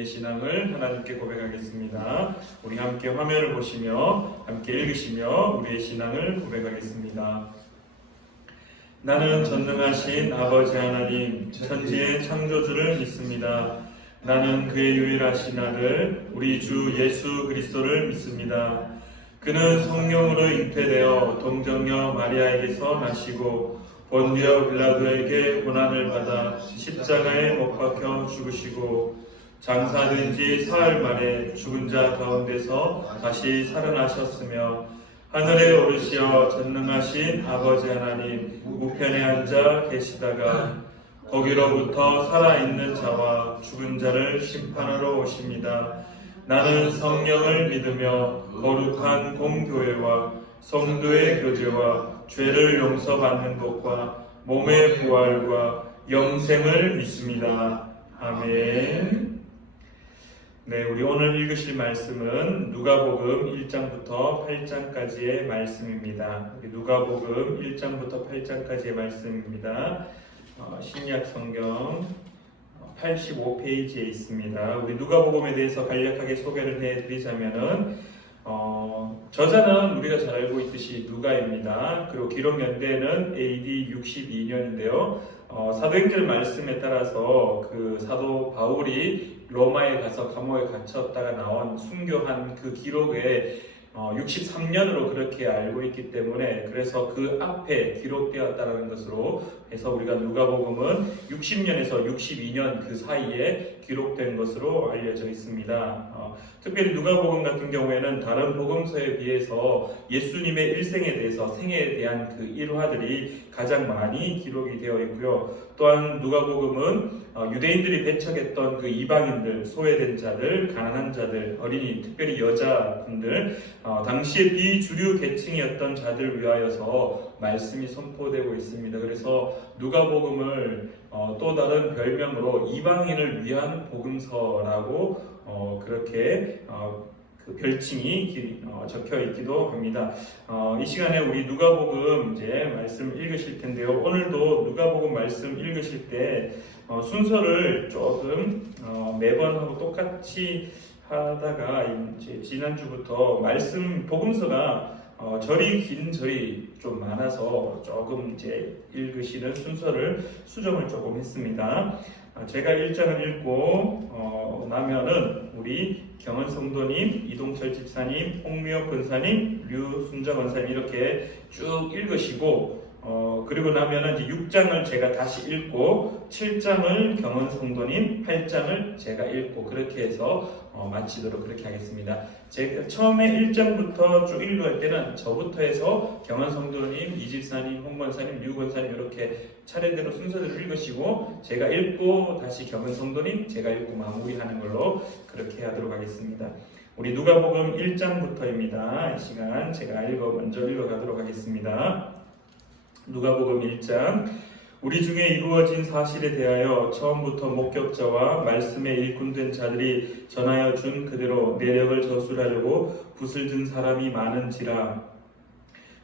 우리의 신앙을 하나님께 고백하겠습니다. 우리 함께 화면을 보시며 함께 읽으시며 우리의 신앙을 고백하겠습니다. 나는 전능하신 아버지 하나님, 천지의 창조주를 믿습니다. 나는 그의 유일하신 아들, 우리 주 예수 그리스도를 믿습니다. 그는 성령으로 잉태되어 동정녀 마리아에게서 나시고 본디오 빌라도에게 고난을 받아 십자가에 못 박혀 죽으시고 장사된 지 사흘 만에 죽은 자 가운데서 다시 살아나셨으며 하늘에 오르시어 전능하신 아버지 하나님 우편에 앉아 계시다가 거기로부터 살아있는 자와 죽은 자를 심판하러 오십니다. 나는 성령을 믿으며 거룩한 공교회와 성도의 교제와 죄를 용서받는 것과 몸의 부활과 영생을 믿습니다. 아멘. 네, 우리 오늘 읽으실 말씀은 누가복음 1장부터 8장까지의 말씀입니다. 누가복음 1장부터 8장까지의 말씀입니다. 신약 성경 85페이지에 있습니다. 우리 누가복음에 대해서 간략하게 소개를 해드리자면은 저자는 우리가 잘 알고 있듯이 누가입니다. 그리고 기록 연대는 AD 62년인데요. 사도행전 말씀에 따라서 그 사도 바울이 로마에 가서 감옥에 갇혔다가 나온 순교한 그 기록에 63년으로 그렇게 알고 있기 때문에 그래서 그 앞에 기록되었다는 것으로 해서 우리가 누가복음은 60년에서 62년 그 사이에 기록된 것으로 알려져 있습니다. 특별히 누가복음 같은 경우에는 다른 복음서에 비해서 예수님의 일생에 대해서 생애에 대한 그 일화들이 가장 많이 기록이 되어 있고요. 또한 누가복음은 유대인들이 배척했던 그 이방인들, 소외된 자들, 가난한 자들, 어린이, 특별히 여자분들, 당시에 비주류 계층이었던 자들 위하여서 말씀이 선포되고 있습니다. 그래서 누가복음을 또 다른 별명으로 이방인을 위한 복음서라고 그렇게 그 별칭이 적혀 있기도 합니다. 이 시간에 우리 누가복음 이제 말씀 읽으실 텐데요. 오늘도 누가복음 말씀 읽으실 때 순서를 조금 매번 하고 똑같이 하다가 이제 지난주부터 말씀 복음서가 절이 긴 절이 좀 많아서 조금 이제 읽으시는 순서를 수정을 조금 했습니다. 제가 1장을 읽고 나면은 우리 경은 성도님, 이동철 집사님, 홍미혁 권사님, 류순정 권사님 이렇게 쭉 읽으시고 그리고 나면은 이제 6장을 제가 다시 읽고 7장을 경은 성도님, 8장을 제가 읽고 그렇게 해서 마치도록 그렇게 하겠습니다. 제가 처음에 1장부터 쭉 읽을 때는 저부터 해서 경은 성도님, 이집사님, 홍권사님, 류권사님 이렇게 차례대로 순서대로 읽으시고 제가 읽고 다시 경은 성도님, 제가 읽고 마무리하는 걸로 그렇게 하도록 하겠습니다. 우리 누가복음 1장부터입니다. 이 시간 제가 먼저 읽어가도록 하겠습니다. 누가복음 1장. 우리 중에 이루어진 사실에 대하여 처음부터 목격자와 말씀에 일꾼된 자들이 전하여 준 그대로 내력을 저술하려고 붓을 든 사람이 많은지라.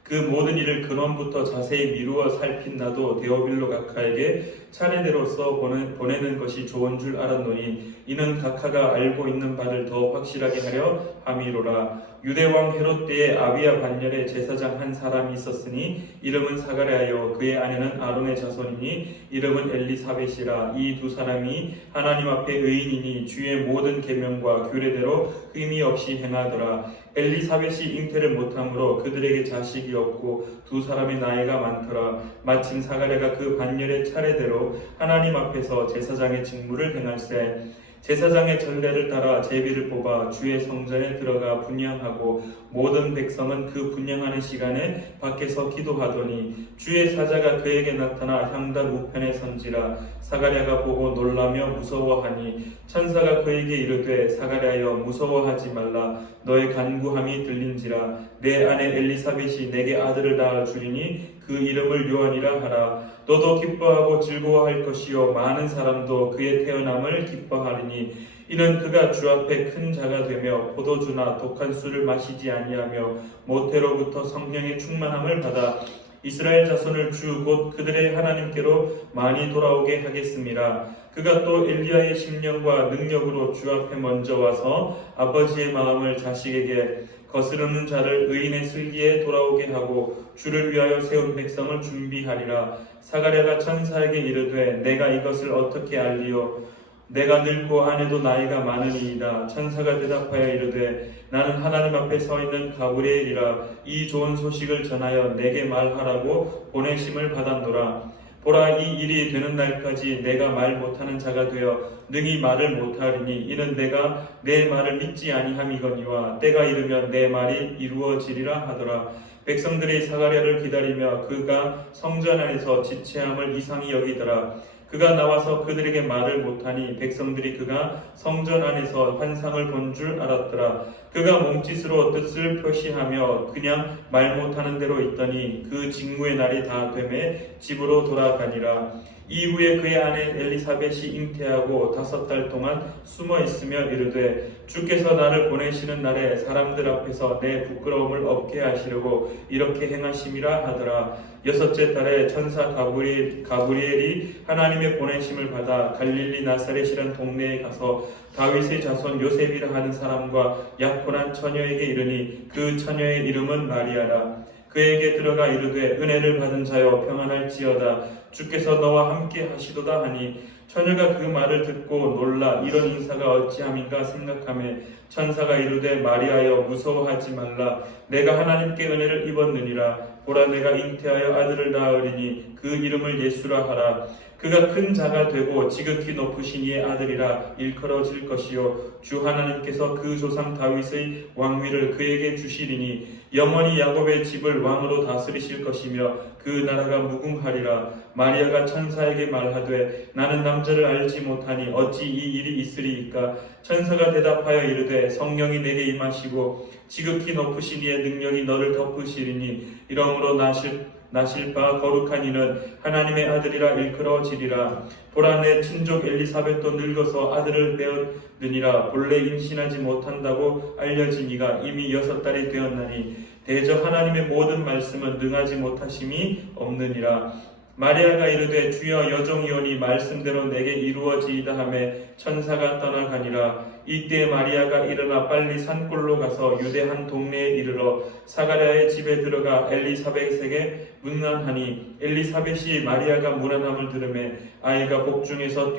그 모든 일을 근원부터 자세히 미루어 살핀 나도 데오빌로 각하에게 차례대로서 보내는 것이 좋은 줄 알았노니 이는 각하가 알고 있는 바를 더 확실하게 하려 함이로라. 유대왕 헤롯 때에 아비야 반열에 제사장 한 사람이 있었으니 이름은 사가랴요 그의 아내는 아론의 자손이니 이름은 엘리사벳이라. 이 두 사람이 하나님 앞에 의인이니 주의 모든 계명과 규례대로 흠이 없이 행하더라. 엘리사벳이 잉태를 못함으로 그들에게 자식이 없고 두 사람의 나이가 많더라. 마침 사가랴가 그 반열의 차례대로 하나님 앞에서 제사장의 직무를 행할세. 제사장의 전례를 따라 제비를 뽑아 주의 성전에 들어가 분향하고 모든 백성은 그 분향하는 시간에 밖에서 기도하더니 주의 사자가 그에게 나타나 향단 우편에 선지라. 사가랴가 보고 놀라며 무서워하니 천사가 그에게 이르되 사가랴여 무서워하지 말라. 너의 간구함이 들린지라. 내 아내 엘리사벳이 내게 아들을 낳아 주리니 그 이름을 요한이라 하라. 너도 기뻐하고 즐거워할 것이요 많은 사람도 그의 태어남을 기뻐하리니 이는 그가 주 앞에 큰 자가 되며 포도주나 독한 술을 마시지 아니하며 모태로부터 성령의 충만함을 받아 이스라엘 자손을 주 곧 그들의 하나님께로 많이 돌아오게 하겠음이라. 그가 또 엘리야의 심령과 능력으로 주 앞에 먼저 와서 아버지의 마음을 자식에게 거스르는 자를 의인의 슬기에 돌아오게 하고 주를 위하여 세운 백성을 준비하리라. 사가랴가 천사에게 이르되 내가 이것을 어떻게 알리요? 내가 늙고 아내도 나이가 많으니이다. 천사가 대답하여 이르되 나는 하나님 앞에 서 있는 가브리엘이라. 이 좋은 소식을 전하여 내게 말하라고 보내심을 받았노라. 보라, 이 일이 되는 날까지 내가 말 못하는 자가 되어 능히 말을 못하리니 이는 내가 내 말을 믿지 아니함이거니와 때가 이르면 내 말이 이루어지리라 하더라. 백성들이 사가랴를 기다리며 그가 성전 안에서 지체함을 이상히 여기더라. 그가 나와서 그들에게 말을 못하니 백성들이 그가 성전 안에서 환상을 본 줄 알았더라. 그가 몸짓으로 뜻을 표시하며 그냥 말 못하는 대로 있더니 그 직무의 날이 다 되매 집으로 돌아가니라. 이후에 그의 아내 엘리사벳이 잉태하고 5달 동안 숨어 있으며 이르되 주께서 나를 보내시는 날에 사람들 앞에서 내 부끄러움을 없게 하시려고 이렇게 행하심이라 하더라. 6째 달에 천사 가브리엘이 하나님의 보내심을 받아 갈릴리 나사렛이란 동네에 가서 다윗의 자손 요셉이라 하는 사람과 약혼한 처녀에게 이르니 그 처녀의 이름은 마리아라. 그에게 들어가 이르되 은혜를 받은 자여 평안할지어다. 주께서 너와 함께 하시도다 하니 처녀가 그 말을 듣고 놀라 이런 인사가 어찌함인가 생각하며 천사가 이르되 마리아여 무서워하지 말라. 내가 하나님께 은혜를 입었느니라. 보라 내가 잉태하여 아들을 낳으리니 그 이름을 예수라 하라. 그가 큰 자가 되고 지극히 높으신 이의 아들이라 일컬어질 것이요 주 하나님께서 그 조상 다윗의 왕위를 그에게 주시리니 영원히 야곱의 집을 왕으로 다스리실 것이며 그 나라가 무궁하리라. 마리아가 천사에게 말하되 나는 남자를 알지 못하니 어찌 이 일이 있으리이까. 천사가 대답하여 이르되 성령이 내게 임하시고 지극히 높으신 이의 능력이 너를 덮으시리니 이러므로 나실 바 거룩한 이는 하나님의 아들이라 일컬어지리라. 보라 내 친족 엘리사벳도 늙어서 아들을 배었느니라. 본래 임신하지 못한다고 알려진 이가 이미 6달이 되었나니 대저 하나님의 모든 말씀은 능하지 못하심이 없느니라. 마리아가 이르되 주여 여종이오니 말씀대로 내게 이루어지이다 하매 천사가 떠나가니라. 이때 마리아가 일어나 빨리 산골로 가서 유대 한 동네에 이르러 사가랴의 집에 들어가 엘리사벳에게 문안하니 엘리사벳이 마리아가 문안함을 들으매 아이가 복중에서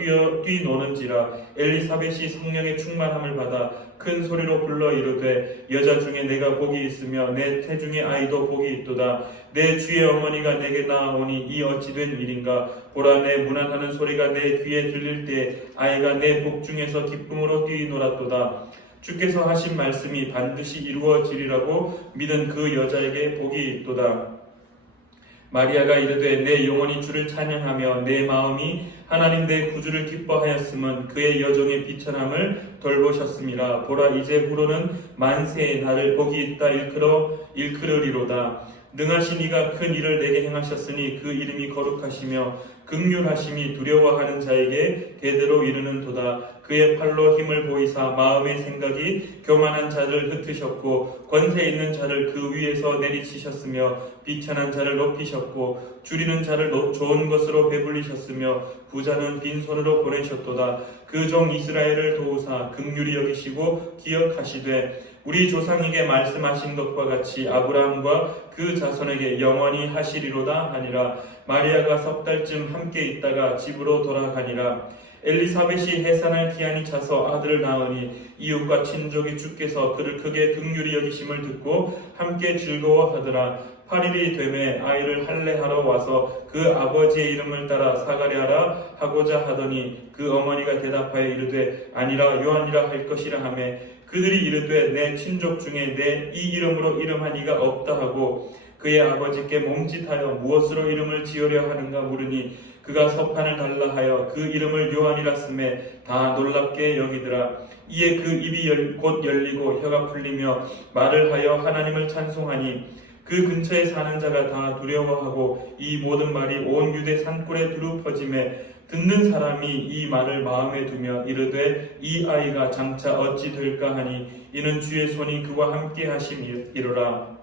뛰노는지라. 엘리사벳이 성령의 충만함을 받아 큰 소리로 불러 이르되 여자 중에 내가 복이 있으며 내 태중의 아이도 복이 있도다. 내 주의 어머니가 내게 나아오니 이 어찌 된 일인가. 보라 내 문안하는 소리가 내 귀에 들릴 때 아이가 내 복중에서 기쁨으로 뛰놀았도다. 주께서 하신 말씀이 반드시 이루어지리라고 믿은 그 여자에게 복이 있도다. 마리아가 이르되 내 영혼이 주를 찬양하며 내 마음이 하나님 내 구주를 기뻐하였음은 그의 여종의 비천함을 돌보셨음이라. 보라 이제 후로는 만세의 나를 복이 있다 일컬으리로다. 능하신 이가 큰 일을 내게 행하셨으니 그 이름이 거룩하시며 긍휼하심이 두려워하는 자에게 대대로 이르는도다. 그의 팔로 힘을 보이사 마음의 생각이 교만한 자를 흩으셨고 권세 있는 자를 그 위에서 내리치셨으며 비천한 자를 높이셨고 줄이는 자를 좋은 것으로 배불리셨으며 부자는 빈손으로 보내셨도다. 그 종 이스라엘을 도우사 긍휼히 여기시고 기억하시되 우리 조상에게 말씀하신 것과 같이 아브라함과 그 자손에게 영원히 하시리로다 하니라. 마리아가 10달쯤 함께 있다가 집으로 돌아가니라. 엘리사벳이 해산할 기한이 차서 아들을 낳으니 이웃과 친족이 주께서 그를 크게 긍휼히 여기심을 듣고 함께 즐거워하더라. 8일이 되매 아이를 할례하러 와서 그 아버지의 이름을 따라 사가랴라 하고자 하더니 그 어머니가 대답하여 이르되 아니라 요한이라 할 것이라 하매 그들이 이르되 내 친족 중에 내 이 이름으로 이름한 이가 없다 하고 그의 아버지께 몸짓하여 무엇으로 이름을 지으려 하는가 물으니 그가 서판을 달라 하여 그 이름을 요한이라 쓰매 다 놀랍게 여기더라. 이에 그 입이 곧 열리고 혀가 풀리며 말을 하여 하나님을 찬송하니 그 근처에 사는 자가 다 두려워하고 이 모든 말이 온 유대 산골에 두루 퍼짐에 듣는 사람이 이 말을 마음에 두며 이르되 이 아이가 장차 어찌 될까 하니 이는 주의 손이 그와 함께 하심이로라.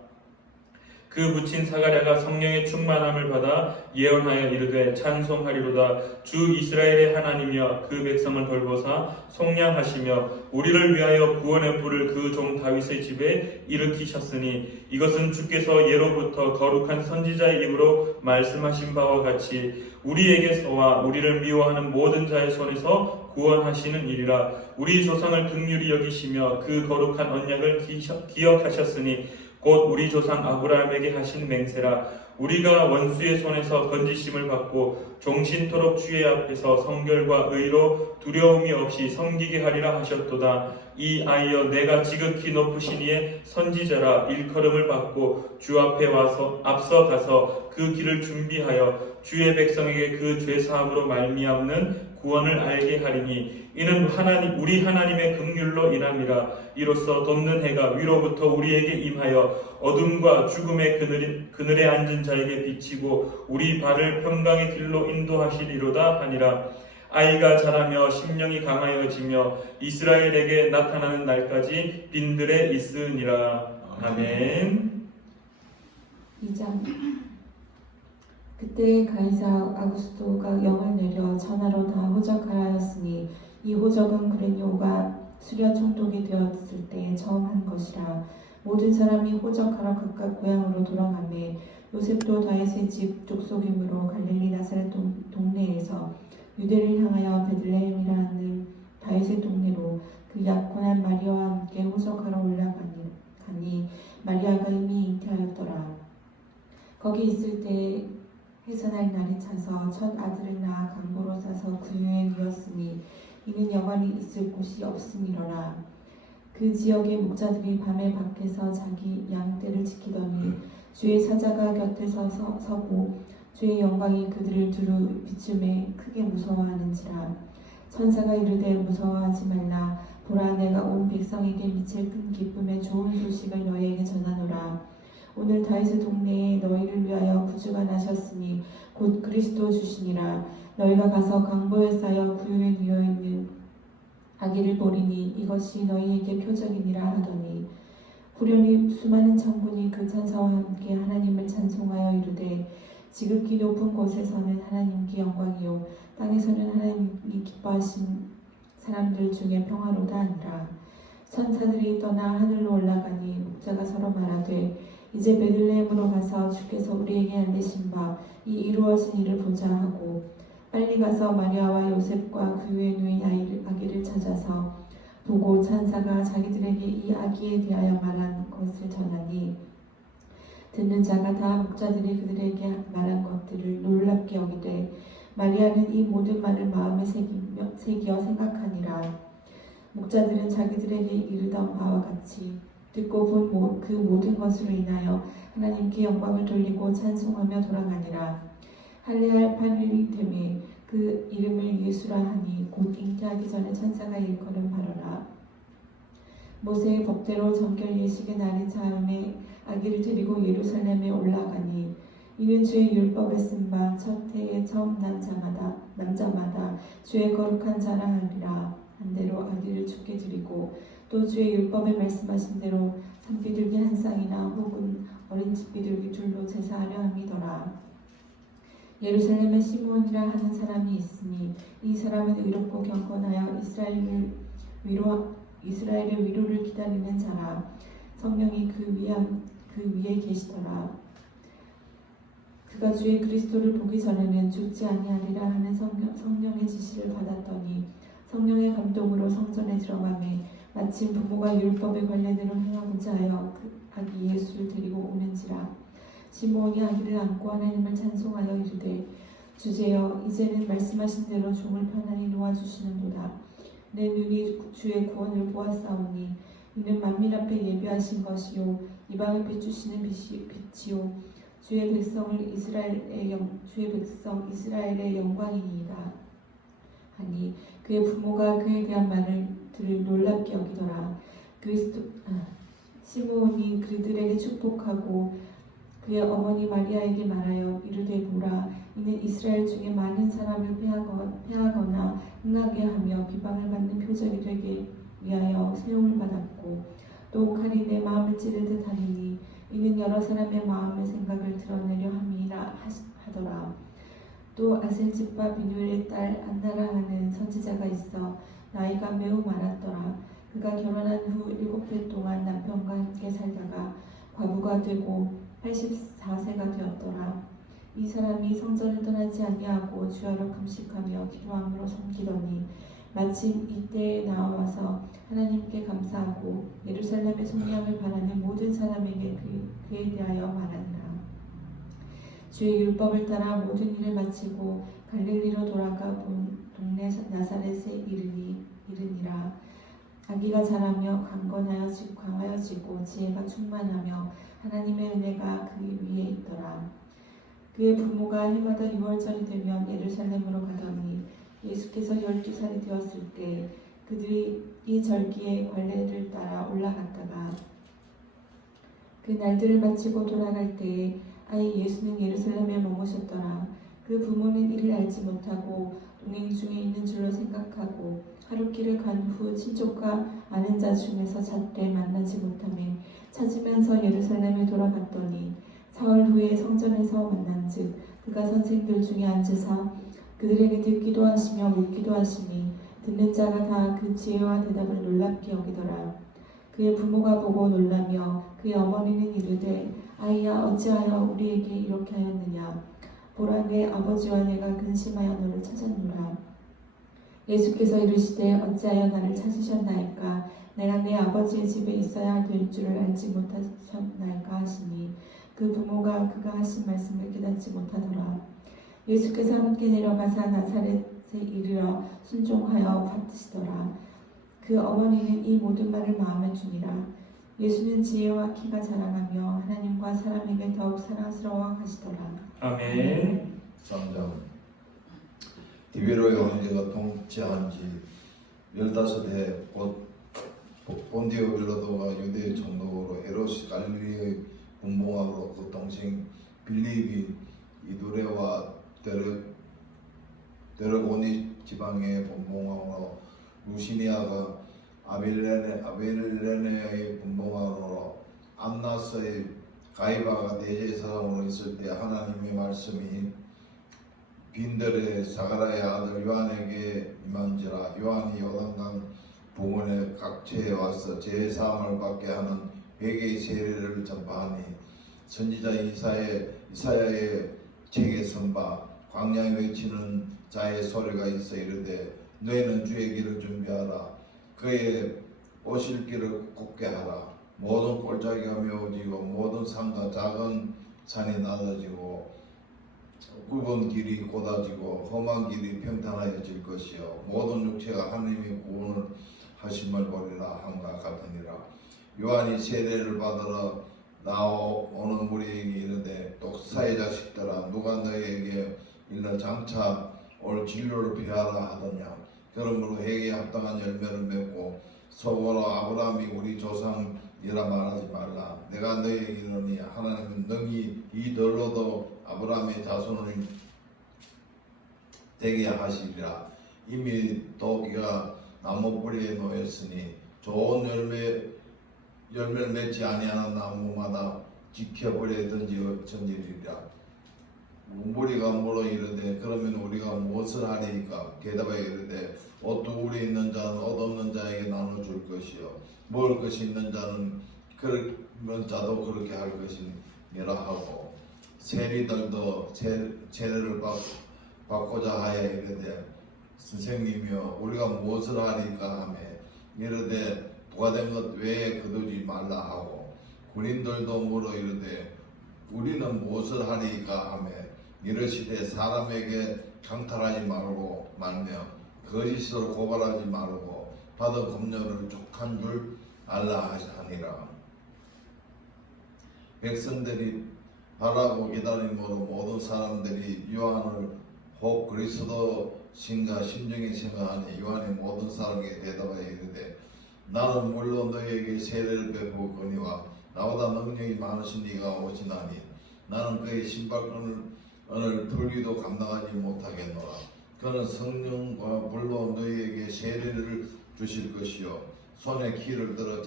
그 부친 사가랴가 성령의 충만함을 받아 예언하여 이르되 찬송하리로다. 주 이스라엘의 하나님이여 그 백성을 돌보사 속량하시며 우리를 위하여 구원의 불을 그 종 다윗의 집에 일으키셨으니 이것은 주께서 예로부터 거룩한 선지자의 입으로 말씀하신 바와 같이 우리에게서와 우리를 미워하는 모든 자의 손에서 구원하시는 일이라. 우리 조상을 긍휼히 여기시며 그 거룩한 언약을 기억하셨으니 곧 우리 조상 아브라함에게 하신 맹세라. 우리가 원수의 손에서 건지심을 받고 종신토록 주의 앞에서 성결과 의로 두려움이 없이 섬기게 하리라 하셨도다. 이 아이여 내가 지극히 높으신 이의 선지자라. 일컬음을 받고 주 앞에 와서 앞서 가서 그 길을 준비하여 주의 백성에게 그 죄사함으로 말미암는 구원을 알게 하리니 이는 우리 하나님의 긍휼로 인함이라. 이로써 돋는 해가 위로부터 우리에게 임하여 어둠과 죽음의 그늘에 앉은 자에게 비치고 우리 발을 평강의 길로 인도하시리로다 하니라. 아이가 자라며 심령이 강하여지며 이스라엘에게 나타나는 날까지 빈들에 있으니라. 아멘. 2장. 그때 가이사 아구스토가 영을 내려 전하로 다 호적하라 하였으니 이 호적은 그레뇨가 수련 총독이 되었을 때 처음 한 것이라. 모든 사람이 호적하러 각각 고향으로 돌아가매 요셉도 다윗의 집 족속이므로 갈릴리 나사렛 동네에서 유대를 향하여 베들레헴이라는 다윗의 동네로 그 약혼한 마리아와 함께 호적하러 올라가니 마리아가 이미 잉태하였더라. 거기 있을 때 해산할 날이 차서 첫 아들을 낳아 강보로 싸서 구유에 누웠으니 이는 여관이 있을 곳이 없음이로라. 그 지역의 목자들이 밤에 밖에서 자기 양떼를 지키더니 주의 사자가 곁에서 서고 주의 영광이 그들을 두루 비춤에 크게 무서워하는지라. 천사가 이르되 무서워하지 말라. 보라, 내가 온 백성에게 미칠 큰 기쁨의 좋은 소식을 너희에게 전하노라. 오늘 다윗의 동네에 너희를 위하여 구주가 나셨으니 곧 그리스도 주시니라. 너희가 가서 강보에 쌓여 구유에 누워있는 아기를 보리니 이것이 너희에게 표적이니라 하더니 후련히 수많은 천군이 그 천사와 함께 하나님을 찬송하여 이르되 지극히 높은 곳에서는 하나님께 영광이요 땅에서는 하나님이 기뻐하신 사람들 중에 평화로다 하니라. 천사들이 떠나 하늘로 올라가니 목자가 서로 말하되 이제 베들레헴으로 가서 주께서 우리에게 알리신 바 이 이루어진 일을 보자 하고 빨리 가서 마리아와 요셉과 그 위에 누인 아기를 찾아서 보고 천사가 자기들에게 이 아기에 대하여 말한 것을 전하니 듣는 자가 다 목자들이 그들에게 말한 것들을 놀랍게 여기되 마리아는 이 모든 말을 마음에 새기어 생각하니라. 목자들은 자기들에게 이르던 바와 같이 듣고 본 그 모든 것으로 인하여 하나님께 영광을 돌리고 찬송하며 돌아가니라. 할례할 8일이 되매 그 이름을 예수라 하니 곧 잉태하기 전에 천사가 일컬은 바로라. 모세의 법대로 정결 예식의 날이 차음에 아기를 데리고 예루살렘에 올라가니 이는 주의 율법에 쓴 바 첫 해에 처음 난 남자마다 주의 거룩한 자랑하리라. 한대로 아기를 죽게 드리고 또 주의 율법에 말씀하신 대로 산비둘기 한 쌍이나 혹은 어린 집비둘기 둘로 제사하려 함이더라. 예루살렘에 시므온이라 하는 사람이 있으니 이 사람은 의롭고 경건하여 이스라엘의 위로를 기다리는 자라. 성령이 그 위에 계시더라. 그가 주의 그리스도를 보기 전에는 죽지 아니하리라 하는 성령의 지시를 받았더니 성령의 감동으로 성전에 들어가매 마침 부모가 율법에 관례대로 행하고자 하여 그 아기 예수를 데리고 오는지라. 시므온이 아기를 안고 하나님을 찬송하여 이르되 주제여 이제는 말씀하신 대로 종을 편안히 놓아주시는도다. 내 눈이 주의 구원을 보았사오니 이는 만민 앞에 예비하신 것이요 이방을 비추시는 빛이요 주의 백성 이스라엘의 영광이니이다 하니 그의 부모가 그에 대한 말을 들을 놀랍게 여기더라. 시므온이 그들에게 축복하고 그의 어머니 마리아에게 말하여 이르되 보라, 이는 이스라엘 중에 많은 사람을 패하거나 흥하게 하며 비방을 받는 표적이 되게 위하여 세움을 받았고 또 칼이 내 마음을 찌르듯 하리니 이는 여러 사람의 마음의 생각을 드러내려 함이라 하더라. 또 아셀집과 비누엘의 딸 안나라 하는 선지자가 있어 나이가 매우 많았더라. 그가 결혼한 후 7해 동안 남편과 함께 살다가 과부가 되고 84세가 되었더라. 이 사람이 성전을 떠나지 아니하고 주야로 금식하며 기도함으로 섬기더니 마침 이때에 나와서 하나님께 감사하고 예루살렘의 속량을 바라는 모든 사람에게 그에 대하여 말하니라. 주의 율법을 따라 모든 일을 마치고 갈릴리로 돌아가 본 동네 나사렛에 이르니라. 아기가 자라며 강하여지고 지혜가 충만하며 하나님의 은혜가 그 위에 있더라. 그의 부모가 해마다 6월절이 되면 예루살렘으로 가더니 예수께서 12살이 되었을 때 그들이 이 절기의 관례를 따라 올라갔다가 그 날들을 마치고 돌아갈 때에 아이 예수는 예루살렘에 머무셨더라. 그 부모는 이를 알지 못하고 동행 중에 있는 줄로 생각하고 하루 길을 간 후 친족과 아는 자 중에서 잣대 만나지 못하며 찾으면서 예루살렘에 돌아갔더니 사흘 후에 성전에서 만난즉 그가 선생들 중에 앉으사 그들에게 듣기도 하시며 묻기도 하시니 듣는 자가 다 그 지혜와 대답을 놀랍게 여기더라. 그의 부모가 보고 놀라며 그의 어머니는 이르되 아이야 어찌하여 우리에게 이렇게 하였느냐. 보라 내 아버지와 내가 근심하여 너를 찾았노라. 예수께서 이르시되 어찌하여 나를 찾으셨나이까. 내가 내 아버지의 집에 있어야 될 줄을 알지 못하셨나이까 하시니 그 부모가 그가 하신 말씀을 깨닫지 못하더라. 예수께서 함께 내려가사 나사렛에 이르러 순종하여 받으시더라. 그 어머니는 이 모든 말을 마음에 두니라. 예수는 지혜와 키가 자라가며 하나님과 사람에게 더욱 사랑스러워 하시더라. 아멘. 3장 디베로의 황제가 통치한 지 15해 곧 본디오 빌라도가 유대의 총독으로 헤롯이 갈릴리의 분봉하로 그 동생 빌립이 이두레와 데르고니 지방의 분봉하로 루시니아가 아벨레네의 분봉하로 안나스의 가이바가 대제사장으로 있을 때 하나님의 말씀이 빈들의 사가랴의 아들 요한에게 임한지라. 요한이 요단강 부근의 각처에 와서 제사함을 받게 하는 회개의 세례를 전파하니 선지자 이사야의 책에 선바 광야에 외치는 자의 소리가 있어 이르되 너희는 주의 길을 준비하라. 그의 오실 길을 곱게 하라. 모든 골짜기가 메워지고 모든 산과 작은 산이 낮아지고 굵은 길이 곧아지고 험한 길이 평탄하여질 것이요 모든 육체가 하나님의 구원을 하심을 보리라 함과 같으니라. 요한이 세례를 받으러 나오는 무리에게 이르되 독사의 자식들아 누가 너희에게 일러 장차 올 진로를 피하라 하더냐. 그러므로 회개에 합당한 열매를 맺고 속으로 아브라함이 우리 조상이라 말하지 말라. 내가 너희에게 이르노니 하나님은 능히 이들로도 아브라함의 자손을 되게 하시리라. 이미 도끼가 나무 뿌리에 놓였으니 좋은 열매를 맺지 아니하는 나무마다 지켜버려 던지리라. 무리가 물어 이르되 그러면 우리가 무엇을 하리이까. 대답하여 이르되 옷 두울이 있는 자는 옷 없는 자에게 나눠줄 것이요 먹을 것이 있는 자는 그런 자도 그렇게 할 것이니라 하고 세리들도 세례를 받고자 하여 이르되 선생님이여 우리가 무엇을 하리까 하며 이르되 부과된 것 외에 거두지 말라 하고 군인들도 물어 이르되 우리는 무엇을 하리까 하며 이르시되 사람에게 강탈하지 말고 말며 거짓으로 고발하지 말고 받은 검료를 족한 줄 알라 하니라. 백성들이 바라고 기다림으로 모든 사람들이 요한을 혹 그리스도신가 심정히 생각하니 요한의 모든 사람에게 대답하여 이르되 나는 물론 너희에게 세례를 베푸거니와 나보다 능력이 많으신 이가 오시나니 나는 그의 신발끈을 풀기도 감당하지 못하겠노라. 그는 성령과 불로 너희에게 세례를 주실 것이요 손에 키를 들어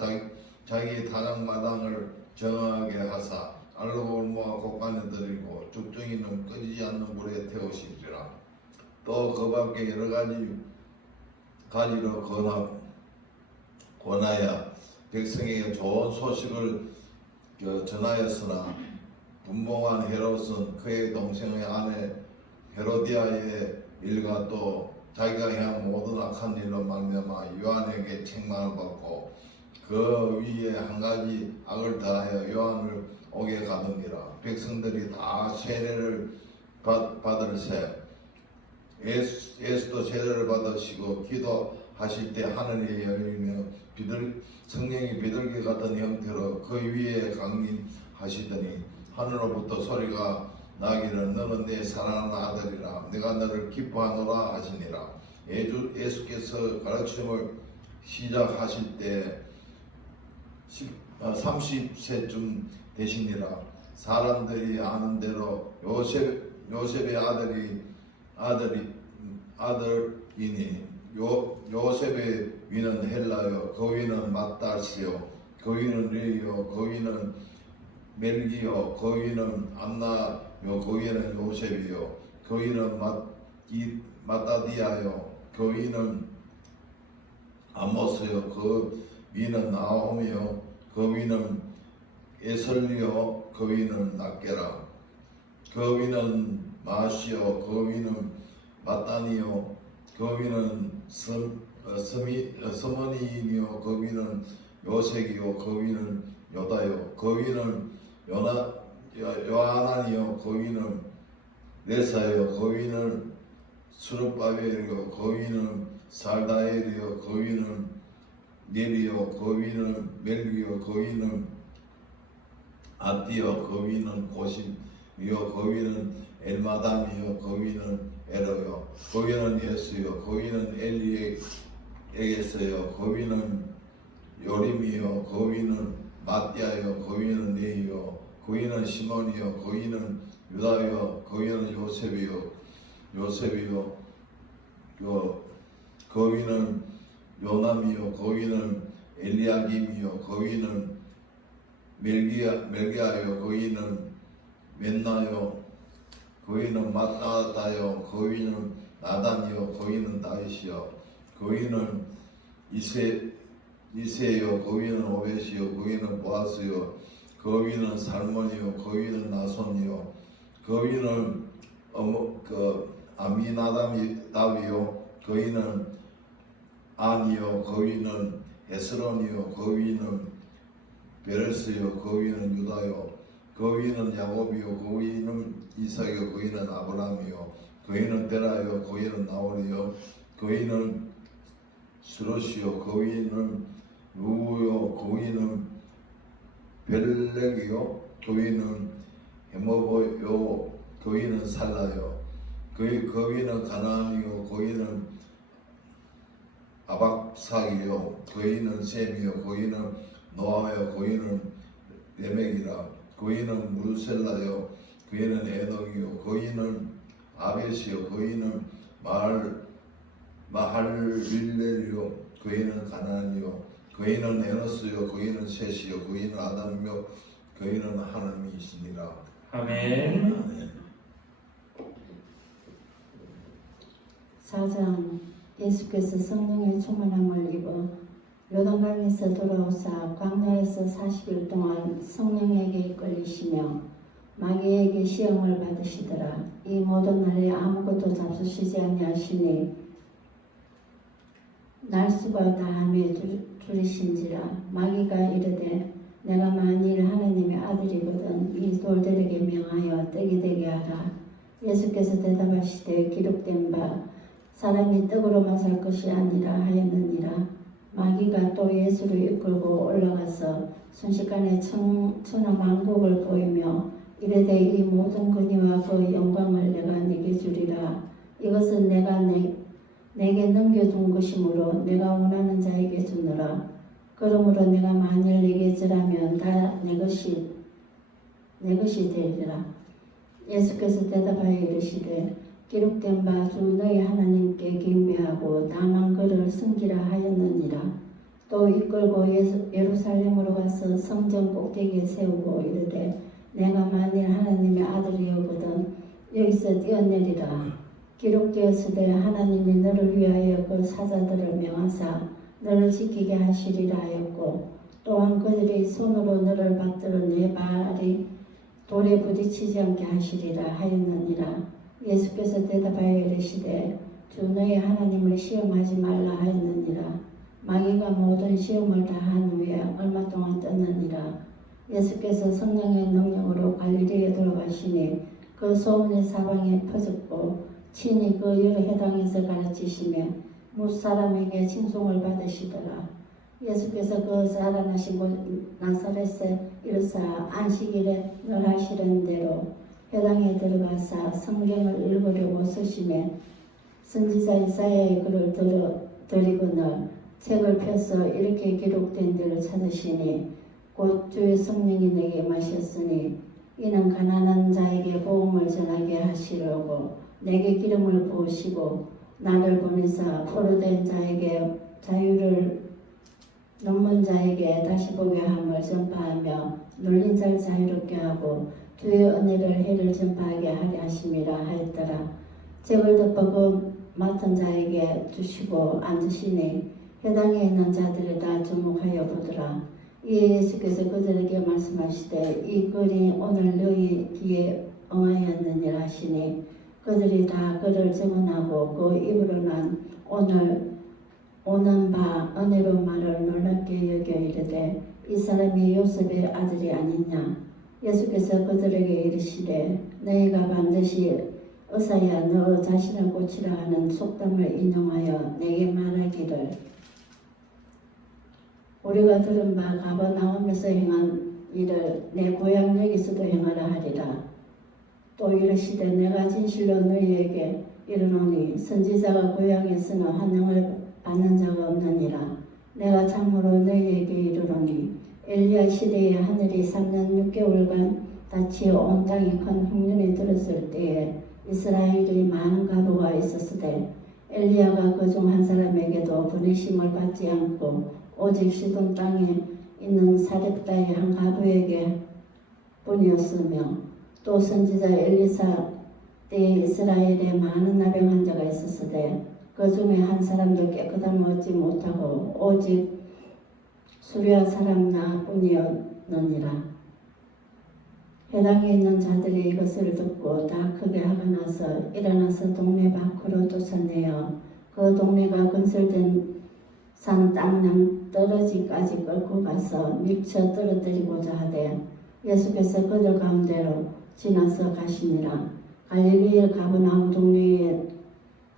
자기의 다장마당을 정하게 하사 알로골모아 곳간에 들이고 죽정이는 꺼지지 않는 불에 태우시리라. 또 그 밖에 여러 가지로 권하여 백성에게 좋은 소식을 전하였으나 분봉한 헤롯은 그의 동생의 아내 헤로디아의 일과 또 자기가 향한 모든 악한 일로 말미암아 요한에게 책망을 받고 그 위에 한 가지 악을 더하여 요한을 오게 가더니라. 백성들이 다 세례를 받을새 예수도 세례를 받으시고 기도하실 때 하늘이 열리며 성령이 비둘기 같은 형태로 그 위에 강림하시더니 하늘로부터 소리가 나기를 너는 내 사랑하는 아들이라 내가 너를 기뻐하노라 하시니라. 예수께서 가르침을 시작하실 때 30세쯤 되시니라. 사람들이 아는 대로 요셉의 아들이니 요셉의 위는 헬라요, 그 위는 맏달시요, 그 위는 르요, 그 위는 멜기요, 그 위는 안나요, 그 위는 요셉이요, 그 위는 마따디아요, 그 위는 아모스요, 그 위는 나홈이요, 그 위는 에설리요, 그 위는 낫게라, 그 위는 마시요, 그 위는 마따니요, 그 위는 스머니이요, 그 위는 요색이요, 그 위는 요다요, 그 위는 요하나니요, 그 위는 레사요, 그 위는 수르바벨이요, 그 위는 살다엘이요, 그 위는 네리요, 그 위는 멜기요, 그 위는 아띠요, 그 위는 고심이요, 그 위는 엘마담이요, 그 위는 에러요, 그 위는 예수요, 그 위는 엘리에게서요, 그 위는 요림이요, 그 위는 마띠아요, 그 위는 네이요, 그 위는 시몬이요, 그 위는 유다요, 그 위는 요셉이요, 그 위는 요남이요, 그 위는 엘리야김이요, 그 위는 멜기야요, 그 위는 멘나요, 그 위는 마따다요, 그 위는 나단이요, 그 위는 다윗이요, 그 위는 이세요, 그 위는 오벳이요, 그 위는 보아스요, 그 위는 살몬이요, 그 위는 나손이요, 그 위는 아미나답이요, 그 위는 아니요, 그 위는 에스론이요, 그 위는 베레스요, 그 위는 유다요, 그 위는 야곱이요, 그 위는 이삭이요, 그 위는 아브라함이요, 그 위는 데라요, 그 위는 나홀이요, 그 위는 스롯이요, 그 위는 루요, 그 위는 벨렉이요, 그 위는 헤모보요, 그 위는 살라요, 그 위는 가나안이요, 그 위는 아박삭이요, 그 위는 셈이요, 그 위는 노아요, 그 위는 레멕이라, 그 위는 무셀라요, 그 위는 에녹이요, 그 위는 아벳이요, 그 위는 마할릴렐이요, 그 위는 가나안이요, 그 위는 에노스요, 그 위는 셋이요, 그 위는 아담이요, 그 위는 하나님이시니라. 아멘. 아멘. 4장 예수께서 성령의 충만함을 입어 요단강에서 돌아오사 광야에서 40일 동안 성령에게 이끌리시며 마귀에게 시험을 받으시더라. 이 모든 날에 아무것도 잡수시지 아니하시니 날수가 다함에 줄이신지라. 마귀가 이르되 내가 만일 하나님의 아들이거든 이 돌들에게 명하여 떡이 되게 하라. 예수께서 대답하시되 기록된 바 사람이 떡으로만 살 것이 아니라 하였느니라. 마귀가 또 예수를 이끌고 올라가서 순식간에 천하 만국을 보이며 이르되 이 모든 권위와 그 영광을 내가 네게 주리라. 이것은 내가 내게 넘겨준 것이므로 내가 원하는 자에게 주노라. 그러므로 내가 만일 네게 주라면 다 내 것이 되리라. 예수께서 대답하여 이르시되 기록된 바 주 너희 하나님께 경배하고 다만 그를 섬기라 하였느니라. 또 이끌고 예루살렘으로 가서 성전 꼭대기에 세우고 이르되 내가 만일 하나님의 아들이오거든 여기서 뛰어내리라. 기록되었으되 하나님이 너를 위하여 그 사자들을 명하사 너를 지키게 하시리라 하였고 또한 그들이 손으로 너를 받들어 내 발이 돌에 부딪히지 않게 하시리라 하였느니라. 예수께서 대답하여 이르시되 주 너희 하나님을 시험하지 말라 하였느니라. 마귀가 모든 시험을 다 한 후에 얼마 동안 떴느니라. 예수께서 성령의 능력으로 갈릴리에 돌아가시니 그 소문이 사방에 퍼졌고 친히 그 여러 회당에서 가르치시며 뭇 사람에게 칭송을 받으시더라. 예수께서 그 살아나신 곳 나사렛에 이르사 안식일에 늘 하시는 대로 회당에 들어가사 성경을 읽으려고 서심해 선지자 이사야의 글을 드리거늘 책을 펴서 이렇게 기록된 데를 찾으시니 곧 주의 성령이 내게 마셨으니 이는 가난한 자에게 복음을 전하게 하시려고 내게 기름을 부으시고 나를 보내사 포로된 자에게 자유를 넘은 자에게 다시 보게 함을 전파하며 눌린 자를 자유롭게 하고 주의 은혜를 해를 전파하게 하려 하심이라 하였더라. 책을 덮어 그 맡은 자에게 주시고 앉으시니 해당에 있는 자들이 다 주목하여 보더라. 이에 예수께서 그들에게 말씀하시되 이 글이 오늘 너희 귀에 응하였느니라 하시니 그들이 다 그를 증언하고 그 입으로 난 오늘 오는 바 은혜로 말을 놀랍게 여겨 이르되 이 사람이 요셉의 아들이 아니냐. 예수께서 그들에게 이르시되 너희가 반드시 의사야 너 자신을 고치라 하는 속담을 인용하여 내게 말하기를 우리가 들은 바 가버나움에서 행한 일을 내 고향 여기서도 행하라 하리라. 또 이르시되 내가 진실로 너희에게 이르노니 선지자가 고향에서는 환영을 받는 자가 없느니라. 내가 참으로 너희에게 이르노니 엘리야 시대에 하늘이 3년 6개월간 닫히어 온 땅이 큰 흉년이 들었을 때에 이스라엘이 많은 가부가 있었으되 엘리야가 그중 한 사람에게도 보내심을 받지 않고 오직 시돈 땅에 있는 사렙다의 한 가부에게 뿐이었으며 또 선지자 엘리사 때에 이스라엘에 많은 나병 환자가 있었으되 그 중에 한 사람도 깨끗함 얻지 못하고 오직 수리아 사람 나뿐이었느니라. 해당에 있는 자들이 이것을 듣고 다 크게 화가 나서 일어나서 동네 밖으로 쫓아내어 그 동네가 건설된 산 땅양 떨어지까지 끌고 가서 밀쳐 떨어뜨리고자 하되 예수께서 그들 가운데로 지나서 가시니라. 갈릴리의 가버나움 동네에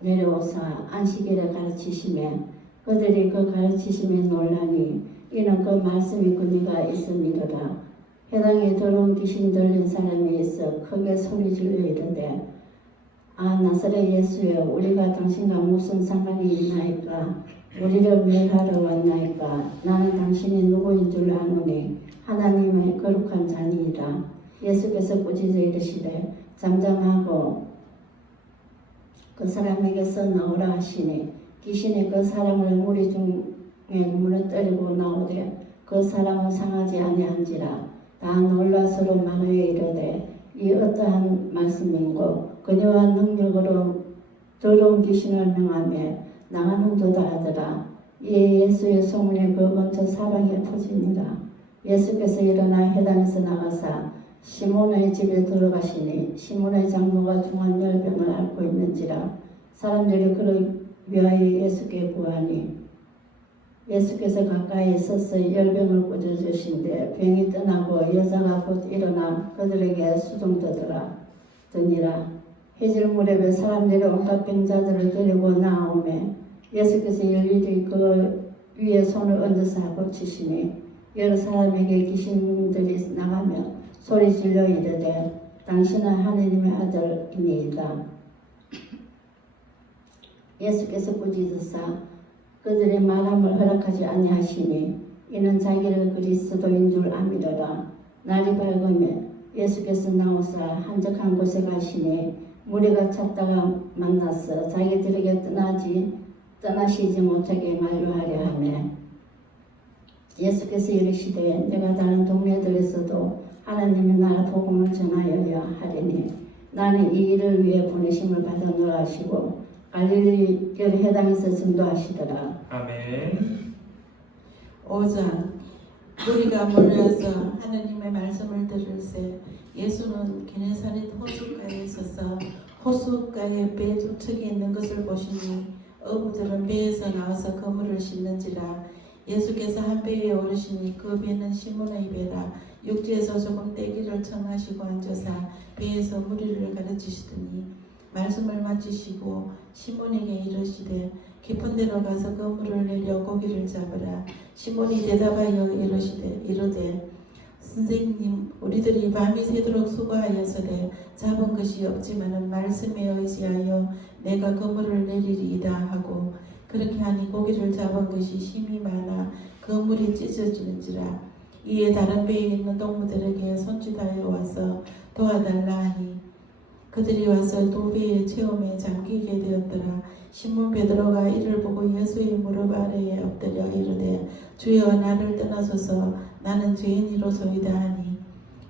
내려오사 안식일에 가르치시매 그들이 그 가르치심에 놀라니 이는 그 말씀이 근위가 있음이로라. 해당에 더러운 귀신 들린 사람이 있어 크게 소리질러 이르되 아 나사렛 예수여 우리가 당신과 무슨 상관이 있나이까. 우리를 멸하러 왔나이까. 나는 당신이 누구인 줄 아노니 하나님의 거룩한 자니이다. 예수께서 꾸짖어 이르시되 잠잠하고 그 사람에게서 나오라 하시니 귀신이 그 사람을 무리 중에 무너뜨리고 나오되 그 사람은 상하지 아니한지라. 다 놀라 서로 말하여 이르되 이 어떠한 말씀인고 그녀와 능력으로 더러운 귀신을 명하며 나가는도다 하더라. 이에 예수의 소문이 그 근처 사방에 퍼지니라. 예수께서 일어나 해당에서 나가사 시몬의 집에 들어가시니 시몬의 장모가 중한 열병을 앓고 있는지라. 사람들이 그를 위하여 예수께 구하니 예수께서 가까이 서서 열병을 꾸짖으신데 병이 떠나고 여자가 곧 일어나 그들에게 수종되더니라. 해질 무렵에 사람들이 온갖 병자들을 데리고 나오매 예수께서 일일이 그 위에 손을 얹어서 고치시니 여러 사람에게 귀신들이 나가며 소리질러 이르되 당신은 하느님의 아들이니이다. 예수께서 꾸짖으사 그들의 말함을 허락하지 아니하시니 이는 자기를 그리스도인 줄 아미더라. 날이 밝으며 예수께서 나오사 한적한 곳에 가시니 무리가 찾다가 만나서 자기들에게 떠나시지 못하게 만류하려 하며 예수께서 이르시되 내가 다른 동네들에서도 하나님의 나라 복음을 전하여야 하리니 나는 이 일을 위해 보내심을 받았노라 하시고 갈릴리 해당에서 전도하시더라. 아멘. 5장 무리가 몰려서 하느님의 말씀을 들을새 예수는 게네사렛 호숫가에 있어서 호숫가에 배 두 척이 있는 것을 보시니 어부들은 배에서 나와서 그물을 싣는지라. 예수께서 한 배에 오르시니 그 배는 시몬의 배라. 육지에서 조금 떼기를 청하시고 앉아사 배에서 무리를 가르치시더니 말씀을 마치시고 시몬에게 이르시되 깊은 데로 가서 그물을 내려 고기를 잡으라. 시몬이 대답하여 이르되 선생님, 우리들이 밤이 새도록 수고하였으되 잡은 것이 없지만은 말씀에 의지하여 내가 그물을 내리리이다 하고, 그렇게 하니 고기를 잡은 것이 힘이 많아 그물이 찢어지는지라. 이에 다른 배에 있는 동무들에게 손짓하여 와서 도와달라 하니 그들이 와서 두 배의 체험에 잠기게 되었더라. 시몬 베드로가 이를 보고 예수의 무릎 아래에 엎드려 이르되 주여, 나를 떠나소서, 나는 죄인이로소이다 하니,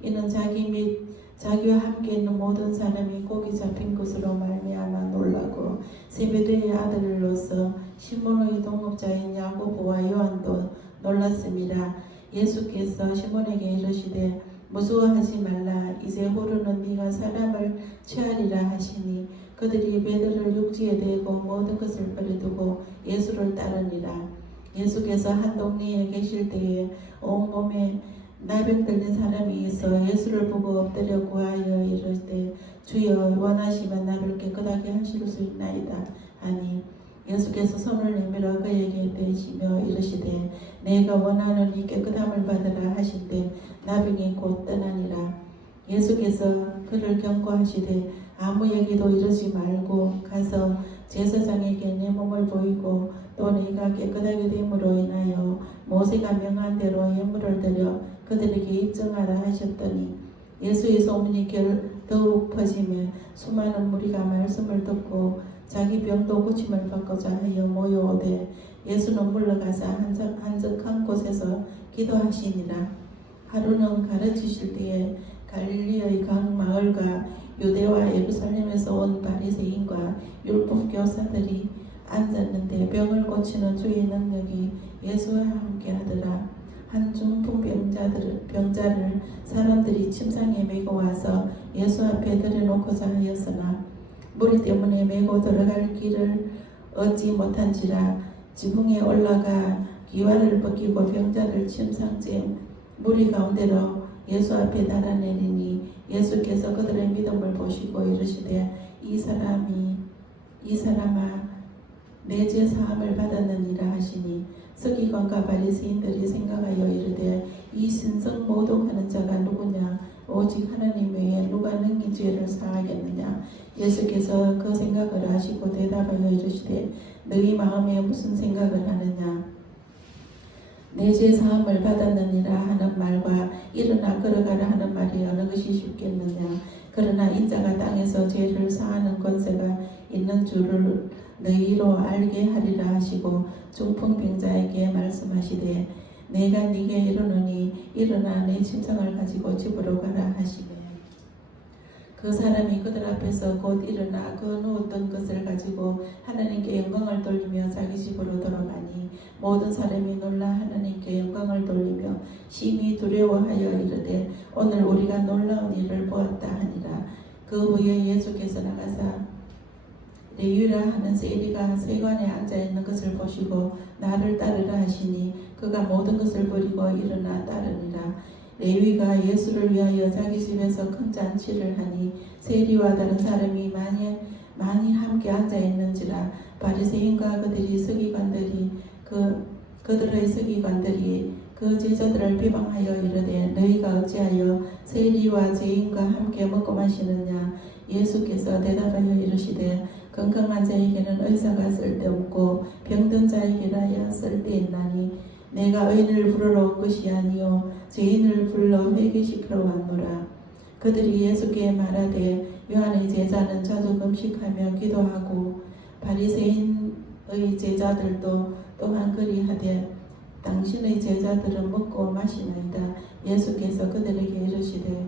이는 자기 및 자기와 함께 있는 모든 사람이 고기 잡힌 것으로 말미암아 놀라고 세베대의 아들로서 시몬의 동업자인 야고보와 요한도 놀랐습니다. 예수께서 시몬에게 이르시되 무서워하지 말라, 이제 후로는 네가 사람을 취하리라 하시니 그들이 배들을 육지에 대고 모든 것을 버려두고 예수를 따르니라. 예수께서 한 동네에 계실 때에 온몸에 나병 들린 사람이 있어 예수를 보고 엎드려 구하여 이르되 주여, 원하시면 나를 깨끗하게 하실 수 있나이다 하니 예수께서 손을 내밀어 그에게 대시며 이르시되 내가 원하노니 깨끗함을 받으라 하신대 나병이 곧 떠나니라. 예수께서 그를 경고하시되 아무에게도 이르지 말고 가서 제사장에게 내 몸을 보이고 또 네가 깨끗하게 됨으로 인하여 모세가 명한 대로 예물을 드려 그들에게 입증하라 하셨더니, 예수의 소문이 더욱 퍼지며 수많은 무리가 말씀을 듣고 자기 병도 고침을 받고자 하여 모여오되 예수는 물러가서 한적한 곳에서 기도하시니라. 하루는 가르치실 때에 갈릴리의 각 마을과 유대와 예루살렘에서 온 바리새인과 율법 교사들이 앉았는데 병을 고치는 주의 능력이 예수와 함께 하더라. 한 중풍 병자를 사람들이 침상에 메고 와서 예수 앞에 들여놓고자 하였으나 무리 때문에 메고 들어갈 길을 얻지 못한지라 지붕에 올라가 기와를 벗기고 병자를 침상째 무리 가운데로 예수 앞에 달아내리니 예수께서 그들의 믿음을 보시고 이르시되 이 사람아 내 죄 사함을 받았느니라 하시니 서기관과 바리새인들이 생각하여 이르되 이 신성 모독하는 자가 누구냐, 오직 하나님 외에 누가 능히 죄를 사하겠느냐. 예수께서 그 생각을 아시고 대답하여 이르시되 너희 마음에 무슨 생각을 하느냐. 내 죄 사함을 받았느니라 하는 말과 일어나 걸어가라 하는 말이 어느 것이 쉽겠느냐. 그러나 인자가 땅에서 죄를 사하는 권세가 있는 줄을 너희로 알게 하리라 하시고 중풍병자에게 말씀하시되 내가 네게 이르노니 일어나 내 침상을 가지고 집으로 가라 하시매 그 사람이 그들 앞에서 곧 일어나 그 누웠던 것을 가지고 하나님께 영광을 돌리며 자기 집으로 돌아가니 모든 사람이 놀라 하나님께 영광을 돌리며 심히 두려워하여 이르되 오늘 우리가 놀라운 일을 보았다 하니라. 그 후에 예수께서 나가사 레위라 하는 세리가 세관에 앉아있는 것을 보시고 나를 따르라 하시니 그가 모든 것을 버리고 일어나 따르니라. 레위가 예수를 위하여 자기 집에서 큰 잔치를 하니 세리와 다른 사람이 많이 함께 앉아있는지라. 바리새인과 그들의 서기관들이 그 제자들을 비방하여 이르되 너희가 어찌하여 세리와 죄인과 함께 먹고 마시느냐. 예수께서 대답하여 이르시되 건강한 자에게는 의사가 쓸데없고 병든 자에게라야 쓸데있나니 내가 의인을 부르러 온 것이 아니요 죄인을 불러 회개시키러 왔노라. 그들이 예수께 말하되 요한의 제자는 자주 금식하며 기도하고 바리새인의 제자들도 또한 그리하되 당신의 제자들은 먹고 마시나이다. 예수께서 그들에게 이르시되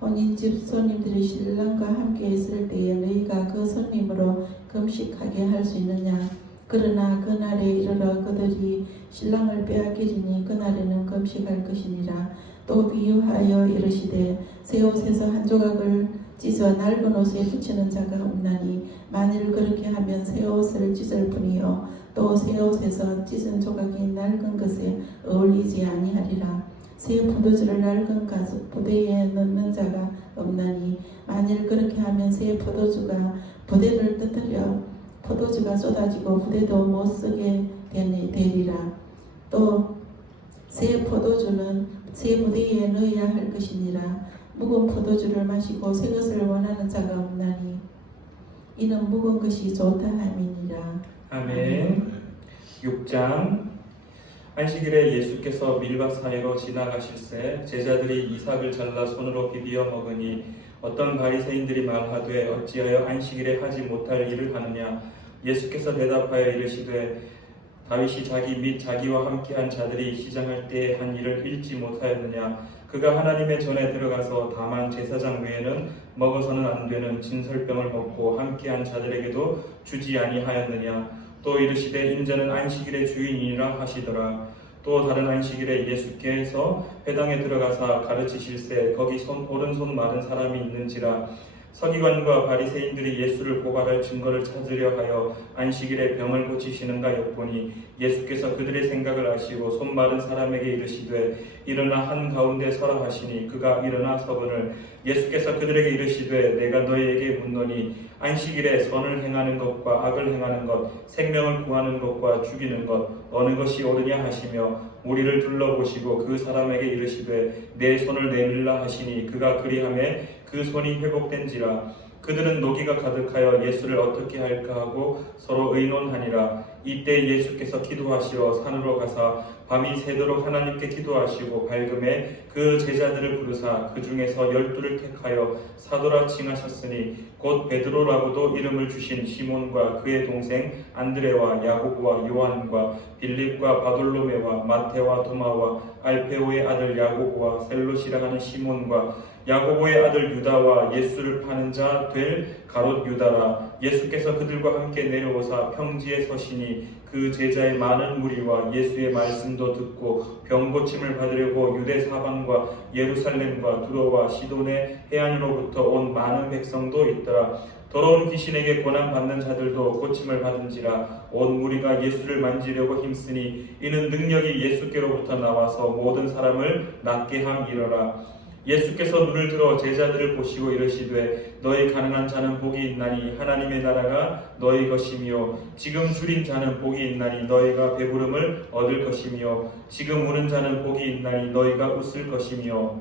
혼인집 손님들이 신랑과 함께 있을 때에 너희가 그 손님으로 금식하게 할 수 있느냐. 그러나 그날에 이르러 그들이 신랑을 빼앗기리니 그날에는 금식할 것이니라. 또 비유하여 이르시되 새 옷에서 한 조각을 찢어 낡은 옷에 붙이는 자가 없나니 만일 그렇게 하면 새 옷을 찢을 뿐이요 또 새 옷에서 찢은 조각이 낡은 것에 어울리지 아니하리라. 새 포도주를 낡은 부대에 넣는 자가 없나니 만일 그렇게 하면 새 포도주가 부대를 뜨뜨려 포도주가 쏟아지고 부대도 못 쓰게 되리라. 또 새 포도주는 제 무대에 넣어야 할 것이니라. 묵은 포도주를 마시고 새 것을 원하는 자가 없나니 이는 묵은 것이 좋다 함이니라. 아멘. 6장 안식일에 예수께서 밀밭 사이로 지나가실새 제자들이 이삭을 잘라 손으로 비비어 먹으니 어떤 바리새인들이 말하되 어찌하여 안식일에 하지 못할 일을 하느냐. 예수께서 대답하여 이르시되 다윗이 자기 및 자기와 함께한 자들이 시장할 때에 한 일을 읽지 못하였느냐. 그가 하나님의 전에 들어가서 다만 제사장 외에는 먹어서는 안 되는 진설병을 먹고 함께한 자들에게도 주지 아니하였느냐. 또 이르시되 인자는 안식일의 주인이라 하시더라. 또 다른 안식일에 예수께서 회당에 들어가사 가르치실새 거기 오른손 마른 사람이 있는지라. 서기관과 바리새인들이 예수를 고발할 증거를 찾으려 하여 안식일에 병을 고치시는가 엿보니 예수께서 그들의 생각을 아시고 손 마른 사람에게 이르시되 일어나 한가운데 서라 하시니 그가 일어나 서거늘 예수께서 그들에게 이르시되 내가 너희에게 묻노니 안식일에 선을 행하는 것과 악을 행하는 것 생명을 구하는 것과 죽이는 것 어느 것이 옳으냐 하시며 무리를 둘러보시고 그 사람에게 이르시되 내 손을 내밀라 하시니 그가 그리하매 그 손이 회복된지라. 그들은 노기가 가득하여 예수를 어떻게 할까 하고 서로 의논하니라. 이때 예수께서 기도하시러 산으로 가사 밤이 새도록 하나님께 기도하시고 밝음에 그 제자들을 부르사 그 중에서 12를 택하여 사도라 칭하셨으니 곧 베드로라고도 이름을 주신 시몬과 그의 동생 안드레와 야고보와 요한과 빌립과 바돌로메와 마테와 도마와 알페오의 아들 야고보와 셀롯이라 하는 시몬과 야고보의 아들 유다와 예수를 파는 자 될 가롯 유다라. 예수께서 그들과 함께 내려오사 평지에 서시니 그 제자의 많은 무리와 예수의 말씀도 듣고 병 고침을 받으려고 유대 사방과 예루살렘과 두로와 시돈의 해안으로부터 온 많은 백성도 있더라. 더러운 귀신에게 고난 받는 자들도 고침을 받은지라. 온 무리가 예수를 만지려고 힘쓰니 이는 능력이 예수께로부터 나와서 모든 사람을 낫게 함이러라. 예수께서 눈을 들어 제자들을 보시고 이르시되 너희 가난한 자는 복이 있나니 하나님의 나라가 너희 것이며 지금 줄인 자는 복이 있나니 너희가 배부름을 얻을 것이며 지금 우는 자는 복이 있나니 너희가 웃을 것이며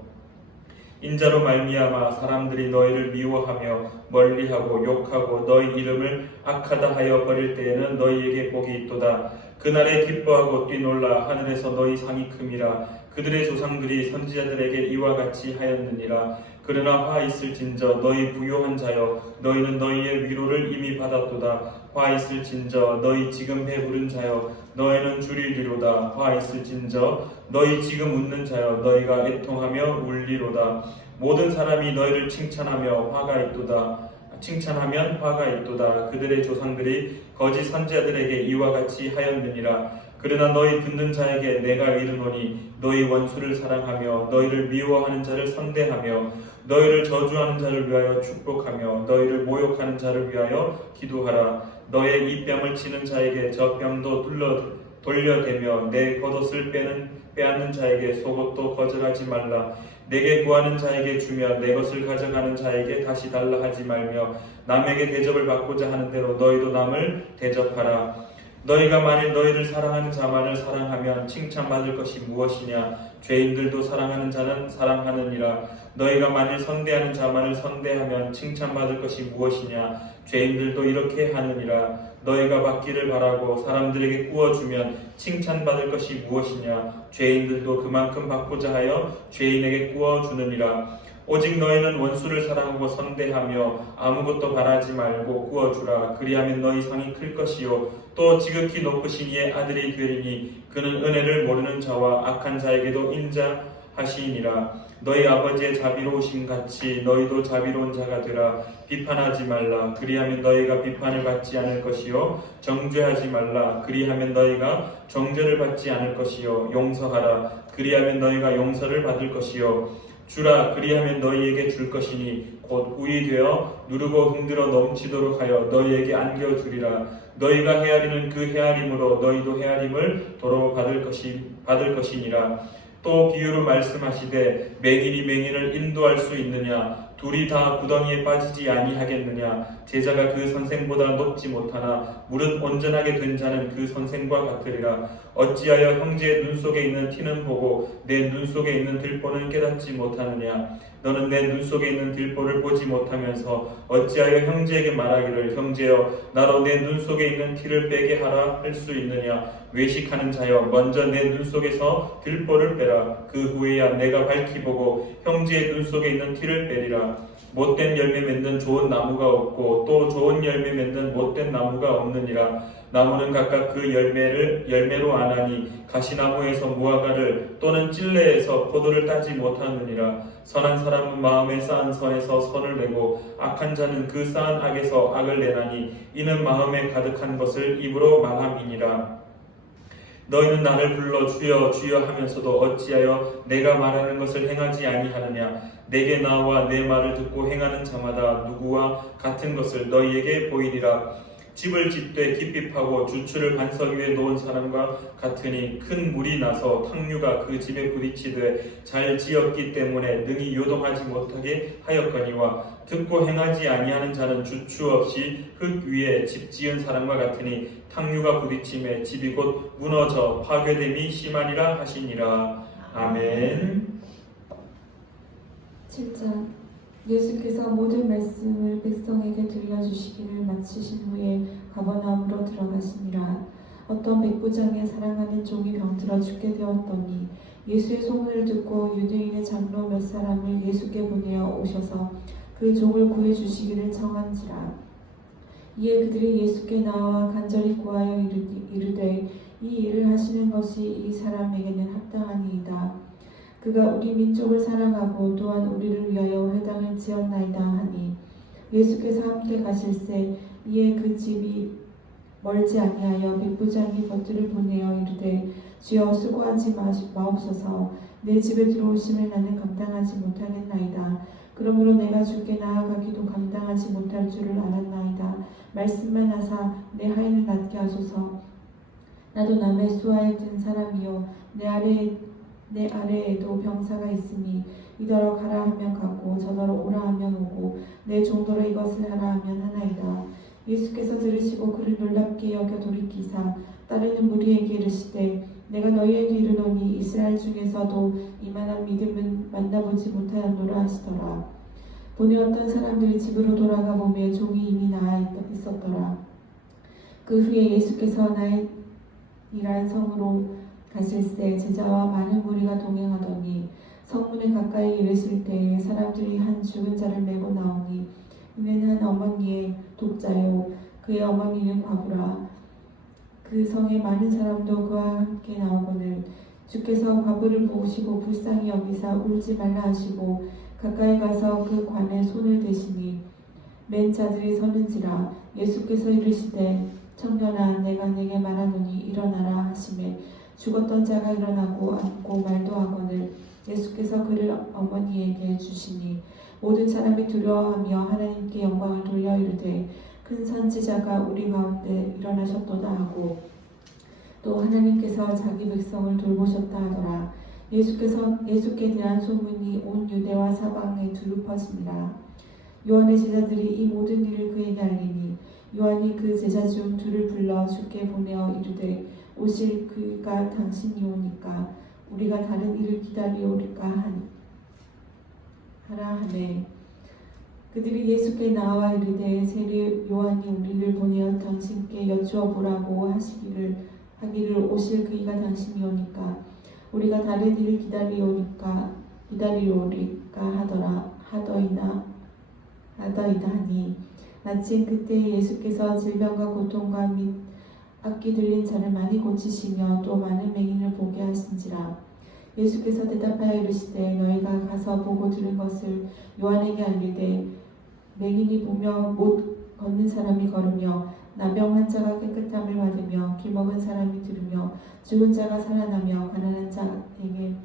인자로 말미암아 사람들이 너희를 미워하며 멀리하고 욕하고 너희 이름을 악하다 하여 버릴 때에는 너희에게 복이 있도다. 그날에 기뻐하고 뛰놀라 하늘에서 너희 상이 큼이라. 그들의 조상들이 선지자들에게 이와 같이 하였느니라. 그러나 화 있을진저 너희 부요한 자여 너희는 너희의 위로를 이미 받았도다. 화 있을진저 너희 지금 배부른 자여 너희는 줄이리로다. 화 있을진저 너희 지금 웃는 자여 너희가 애통하며 울리로다. 모든 사람이 너희를 칭찬하면 화가 있도다. 그들의 조상들이 거짓 선지자들에게 이와 같이 하였느니라. 그러나 너희 듣는 자에게 내가 이르노니 너희 원수를 사랑하며 너희를 미워하는 자를 선대하며 너희를 저주하는 자를 위하여 축복하며 너희를 모욕하는 자를 위하여 기도하라. 너의 이 뺨을 치는 자에게 저 뺨도 돌려대며 내 겉옷을 빼앗는 자에게 속옷도 거절하지 말라. 내게 구하는 자에게 주며 내 것을 가져가는 자에게 다시 달라 하지 말며 남에게 대접을 받고자 하는 대로 너희도 남을 대접하라. 너희가 만일 너희를 사랑하는 자만을 사랑하면 칭찬받을 것이 무엇이냐. 죄인들도 사랑하는 자는 사랑하느니라. 너희가 만일 선대하는 자만을 선대하면 칭찬받을 것이 무엇이냐. 죄인들도 이렇게 하느니라. 너희가 받기를 바라고 사람들에게 구워주면 칭찬받을 것이 무엇이냐. 죄인들도 그만큼 받고자 하여 죄인에게 구워주느니라. 오직 너희는 원수를 사랑하고 선대하며 아무것도 바라지 말고 구워주라. 그리하면 너희 상이 클 것이요 또 지극히 높으신 이의 아들이 되리니 그는 은혜를 모르는 자와 악한 자에게도 인자하시니라. 너희 아버지의 자비로우심 같이 너희도 자비로운 자가 되라. 비판하지 말라. 그리하면 너희가 비판을 받지 않을 것이요 정죄하지 말라. 그리하면 너희가 정죄를 받지 않을 것이요 용서하라. 그리하면 너희가 용서를 받을 것이요 주라. 그리하면 너희에게 줄 것이니 곧 우이 되어 누르고 흔들어 넘치도록 하여 너희에게 안겨주리라. 너희가 헤아리는 그 헤아림으로 너희도 헤아림을 도로 받을 것이니라. 또 비유로 말씀하시되 맹인이 맹인을 인도할 수 있느냐. 둘이 다 구덩이에 빠지지 아니하겠느냐. 제자가 그 선생보다 높지 못하나 무릇 온전하게 된 자는 그 선생과 같으리라. 어찌하여 형제의 눈 속에 있는 티는 보고 내 눈 속에 있는 들보는 깨닫지 못하느냐. 너는 내 눈 속에 있는 들보를 보지 못하면서 어찌하여 형제에게 말하기를 형제여 나로 내 눈 속에 있는 티를 빼게 하라 할 수 있느냐. 외식하는 자여 먼저 내 눈 속에서 들보를 빼라. 그 후에야 내가 밝히 보고 형제의 눈 속에 있는 티를 빼리라. 못된 열매 맺는 좋은 나무가 없고 또 좋은 열매 맺는 못된 나무가 없느니라. 나무는 각각 그 열매로 아나니 가시나무에서 무화과를 또는 찔레에서 포도를 따지 못하느니라. 선한 사람은 마음에 쌓은 선에서 선을 내고 악한 자는 그 쌓은 악에서 악을 내나니 이는 마음에 가득한 것을 입으로 말함이니라. 너희는 나를 불러 주여 주여 하면서도 어찌하여 내가 말하는 것을 행하지 아니하느냐. 내게 나와 내 말을 듣고 행하는 자마다 누구와 같은 것을 너희에게 보이리라. 집을 짓되 깊이 파고 주추를 반석 위에 놓은 사람과 같으니 큰 물이 나서 탕류가 그 집에 부딪히되 잘 지었기 때문에 능히 요동하지 못하게 하였거니와 듣고 행하지 아니하는 자는 주추 없이 흙 위에 집 지은 사람과 같으니 탕류가 부딪힘에 집이 곧 무너져 파괴됨이 심하니라 하시니라. 아멘. 7장 예수께서 모든 말씀을 백성에게 들려주시기를 마치신 후에 가버나움으로 들어가시니라. 어떤 백부장의 사랑하는 종이 병들어 죽게 되었더니 예수의 소문을 듣고 유대인의 장로 몇 사람을 예수께 보내어 오셔서 그 종을 구해주시기를 청한지라. 이에 그들이 예수께 나와 간절히 구하여 이르되 이 일을 하시는 것이 이 사람에게는 합당하니이다. 그가 우리 민족을 사랑하고 또한 우리를 위하여 회당을 지었나이다 하니 예수께서 함께 가실새 이에 그 집이 멀지 아니하여 백부장이 겉들을 보내어 이르되 주여 수고하지 마옵소서. 내 집에 들어오심을 나는 감당하지 못하겠나이다. 그러므로 내가 주께 나아가기도 감당하지 못할 줄을 알았나이다. 말씀만 하사 내 하인을 낫게 하소서. 나도 남의 수하에 든 사람이요 내 아래에도 병사가 있으니 이더러 가라 하면 가고 저더러 오라 하면 오고 내 종도로 이것을 하라 하면 하나이다. 예수께서 들으시고 그를 놀랍게 여겨 돌이키사 따르는 무리에게 이르시되 내가 너희에게 이르노니 이스라엘 중에서도 이만한 믿음은 만나보지 못하였노라 하시더라. 보니 어떤 사람들이 집으로 돌아가 보며 종이 이미 나아 있었더라. 그 후에 예수께서 나인이란 성으로 가실새 제자와 많은 무리가 동행하더니 성문에 가까이 이르실 때에 사람들이 한 죽은 자를 메고 나오니 이는 한 어머니의 독자요 그의 어머니는 과부라. 그 성에 많은 사람도 그와 함께 나오거늘 주께서 과부를 보시고 불쌍히 여기사 울지 말라 하시고 가까이 가서 그 관에 손을 대시니 맨 자들이 서는지라. 예수께서 이르시되 청년아 내가 네게 말하노니 일어나라 하시매 죽었던 자가 일어나고 앉고 말도 하거늘 예수께서 그를 어머니에게 주시니 모든 사람이 두려워하며 하나님께 영광을 돌려 이르되 큰 선지자가 우리 가운데 일어나셨도다 하고 또 하나님께서 자기 백성을 돌보셨다 하더라. 예수께 대한 소문이 온 유대와 사방에 두루 퍼지니라. 요한의 제자들이 이 모든 일을 그에게 알리니 요한이 그 제자 중 둘을 불러 주께 보내어 이르되 오실 그가 당신이 오니까 우리가 다른 일을 기다리오리까 하라 하매 그들이 예수께 나와 이르되 세례 요한이 우리를 보내어 당신께 여쭈어 보라고 하기를 오실 그이가 당신이 오니까 우리가 다른 일을 기다리오리까 하더이다 하니 마침 그때 예수께서 질병과 고통과 및 악기 들린 자를 많이 고치시며 또 많은 맹인을 보게 하신지라. 예수께서 대답하여 이르시되 너희가 가서 보고 들은 것을 요한에게 알리되 맹인이 보며 못 걷는 사람이 걸으며 나병 환자가 깨끗함을 받으며 귀먹은 사람이 들으며 죽은 자가 살아나며 가난한 자에게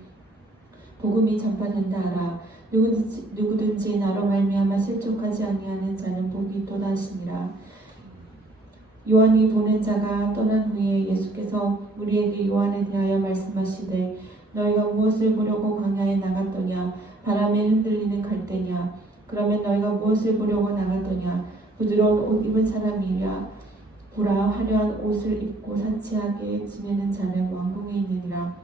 복음이 전파된다 하라. 누구든지 나로 말미암아 실족하지 아니하는 자는 복이 있도다 하시니라. 요한이 보낸 자가 떠난 후에 예수께서 우리에게 요한에 대하여 말씀하시되 너희가 무엇을 보려고 광야에 나갔더냐 바람에 흔들리는 갈대냐 그러면 너희가 무엇을 보려고 나갔더냐? 부드러운 옷 입은 사람이랴. 보라, 화려한 옷을 입고 사치하게 지내는 자는 왕궁에 있느니라.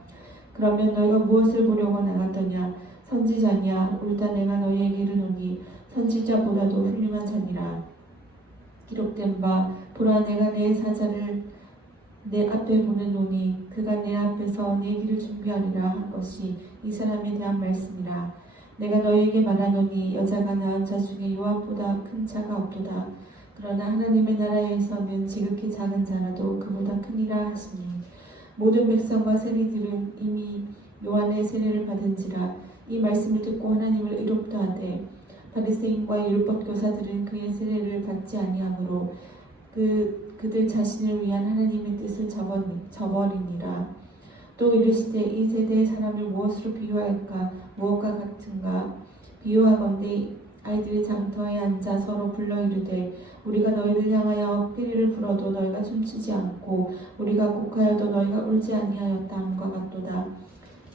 그러면 너희가 무엇을 보려고 나갔더냐? 선지자냐? 옳다, 내가 너희에게 이르노니 선지자보다도 훌륭한 자니라. 기록된 바, 보라, 내가 내 사자를 내 앞에 보내노니 그가 내 앞에서 내 길을 준비하리라 한 것이 이 사람에 대한 말씀이라. 내가 너희에게 말하노니 여자가 낳은 자 중에 요압보다 큰 자가 없도다. 그러나 하나님의 나라에서는 지극히 작은 자라도 그보다 크니라 하시니, 모든 백성과 세리들은 이미 요한의 세례를 받은지라. 이 말씀을 듣고 하나님을 의롭다 하되 바리새인과 율법 교사들은 그의 세례를 받지 아니하므로 그들 자신을 위한 하나님의 뜻을 저버리니라. 또 이르시되 이 세대의 사람을 무엇으로 비유할까? 무엇과 같은가? 비유하건대 아이들이 장터에 앉아 서로 불러 이르되 우리가 너희를 향하여 피리를 불어도 너희가 춤추지 않고 우리가 곡하여도 너희가 울지 아니하였다 함과 같도다.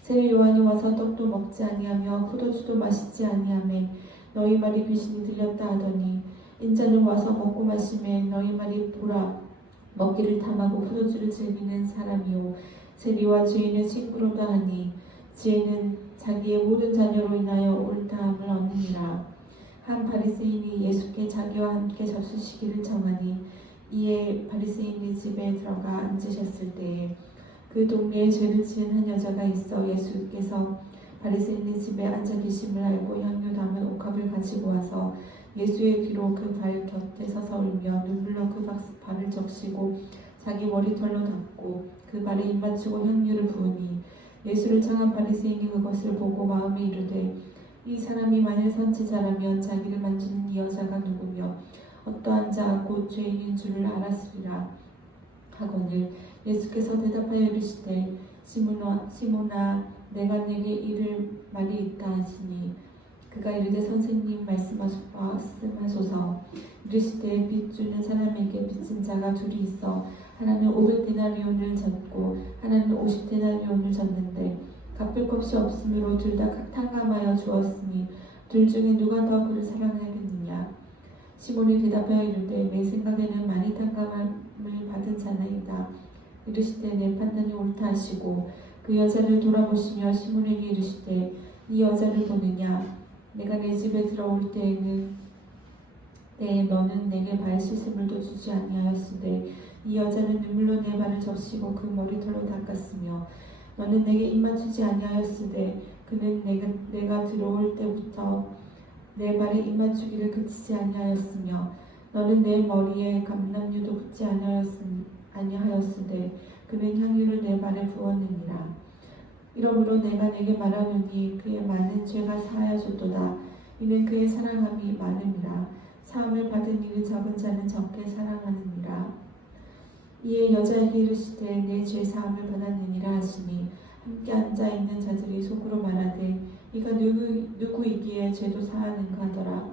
세례 요한이 와서 떡도 먹지 아니하며 포도주도 마시지 아니하매 너희 말이 귀신이 들렸다 하더니, 인자는 와서 먹고 마시매 너희 말이 보라, 먹기를 탐하고 포도주를 즐기는 사람이요 세리와 죄인은 친구로다 하니, 지혜는 자기의 모든 자녀로 인하여 옳다함을 얻느니라. 한 바리새인이 예수께 자기와 함께 잡수시기를 청하니, 이에 바리새인의 집에 들어가 앉으셨을 때에 그 동네에 죄를 지은 한 여자가 있어 예수께서 바리새인의 집에 앉아 계심을 알고 향유 담은 옥합을 가지고 와서 예수의 뒤로 그 발 곁에 서서 울며 눈물로 그 발을 적시고 자기 머리털로 닦고 그 발에 입 맞추고 향유를 부으니, 예수를 청한 바리새인이 그것을 보고 마음에 이르되 이 사람이 만일 선지자라면 자기를 만지는 이 여자가 누구며 어떠한 자 곧 죄인인 줄을 알았으리라 하거늘, 예수께서 대답하여 이르시되 시몬아 내가 내게 이를 말이 있다 하시니, 그가 이르되 선생님 말씀하소서. 이르시되 빚 주는 사람에게 빚진 자가 둘이 있어 하나는 500데나리온을 졌고 하나는 50데나리온을 졌는데 갚을 것이 없으므로 둘 다 탕감하여 주었으니 둘 중에 누가 더 그를 사랑하겠느냐? 시몬이 대답하여 이르되 내 생각에는 많이 탕감을 받은 자나이다. 이르시되 내 판단이 옳다 하시고 그 여자를 돌아보시며 시몬에게 이르시되 이 여자를 보느냐? 내가 내 집에 들어올 때에 너는 내게 발 씻음을도 주지 아니하였으되 이 여자는 눈물로 내 발을 적시고 그 머리털로 닦았으며 너는 내게 입 맞추지 아니하였으되 그는 내가 들어올 때부터 내 발에 입 맞추기를 그치지 아니하였으며 너는 내 머리에 감람유도 붓지 아니하였으되 그는 향유를 내 발에 부었느니라. 이러므로 내가 내게 말하노니 그의 많은 죄가 사하여졌도다. 이는 그의 사랑함이 많음이라. 사함을 받은 이를 적은 자는 적게 사랑하느니라. 이에 여자에게 이르시되 내 죄 사함을 받았느니라 하시니, 함께 앉아있는 자들이 속으로 말하되 이가 누구이기에 죄도 사하는가 하더라.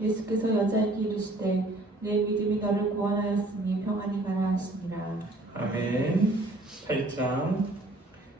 예수께서 여자에게 이르시되 내 믿음이 너를 구원하였으니 평안히 가라 하시니라. 아멘. 8장.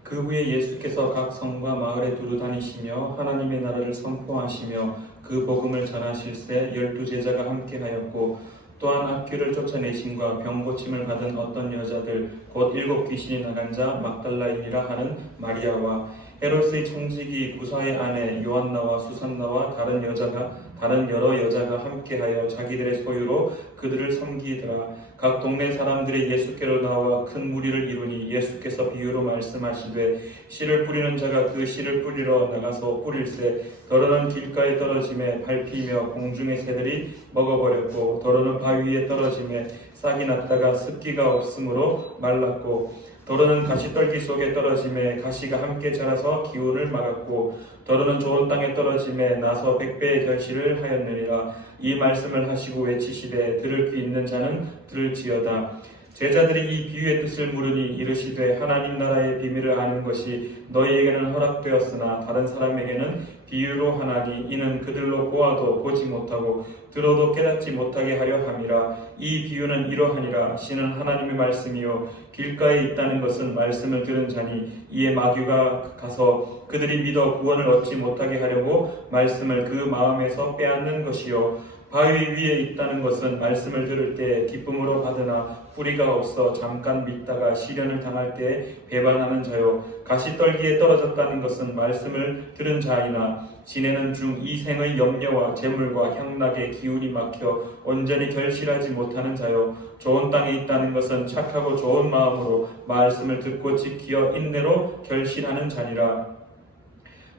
그 후에 예수께서 각 성과 마을에 두루 다니시며 하나님의 나라를 선포하시며 그 복음을 전하실세 12제자가 함께하였고, 또한 악귀를 쫓아내심과 병 고침을 받은 어떤 여자들 곧 7 귀신이 나간 자 막달라인이라 하는 마리아와 헤롯의 청지기 부사의 아내 요한나와 수산나와 다른 여러 여자가 함께하여 자기들의 소유로 그들을 섬기더라. 각 동네 사람들이 예수께로 나와 큰 무리를 이루니 예수께서 비유로 말씀하시되 씨를 뿌리는 자가 그 씨를 뿌리러 나가서 뿌릴새 더러는 길가에 떨어짐에 밟히며 공중의 새들이 먹어버렸고, 더러는 바위 위에 떨어짐에 싹이 났다가 습기가 없으므로 말랐고, 더러는 가시떨기 속에 떨어짐에 가시가 함께 자라서 기운을 막았고, 더러는 좋은 땅에 떨어짐에 나서 100배의 결실을 하였느니라. 이 말씀을 하시고 외치시되 들을 귀 있는 자는 들을지어다. 제자들이 이 비유의 뜻을 물으니 이르시되 하나님 나라의 비밀을 아는 것이 너희에게는 허락되었으나 다른 사람에게는 비유로 하나니 이는 그들로 보아도 보지 못하고 들어도 깨닫지 못하게 하려 함이라. 이 비유는 이러하니라. 신은 하나님의 말씀이요 길가에 있다는 것은 말씀을 들은 자니 이에 마귀가 가서 그들이 믿어 구원을 얻지 못하게 하려고 말씀을 그 마음에서 빼앗는 것이요 바위 위에 있다는 것은 말씀을 들을 때 기쁨으로 받으나 뿌리가 없어 잠깐 믿다가 시련을 당할 때 배반하는 자요 가시떨기에 떨어졌다는 것은 말씀을 들은 자이나 지내는 중 이 생의 염려와 재물과 향락에 기운이 막혀 온전히 결실하지 못하는 자요 좋은 땅에 있다는 것은 착하고 좋은 마음으로 말씀을 듣고 지키어 인내로 결실하는 자니라.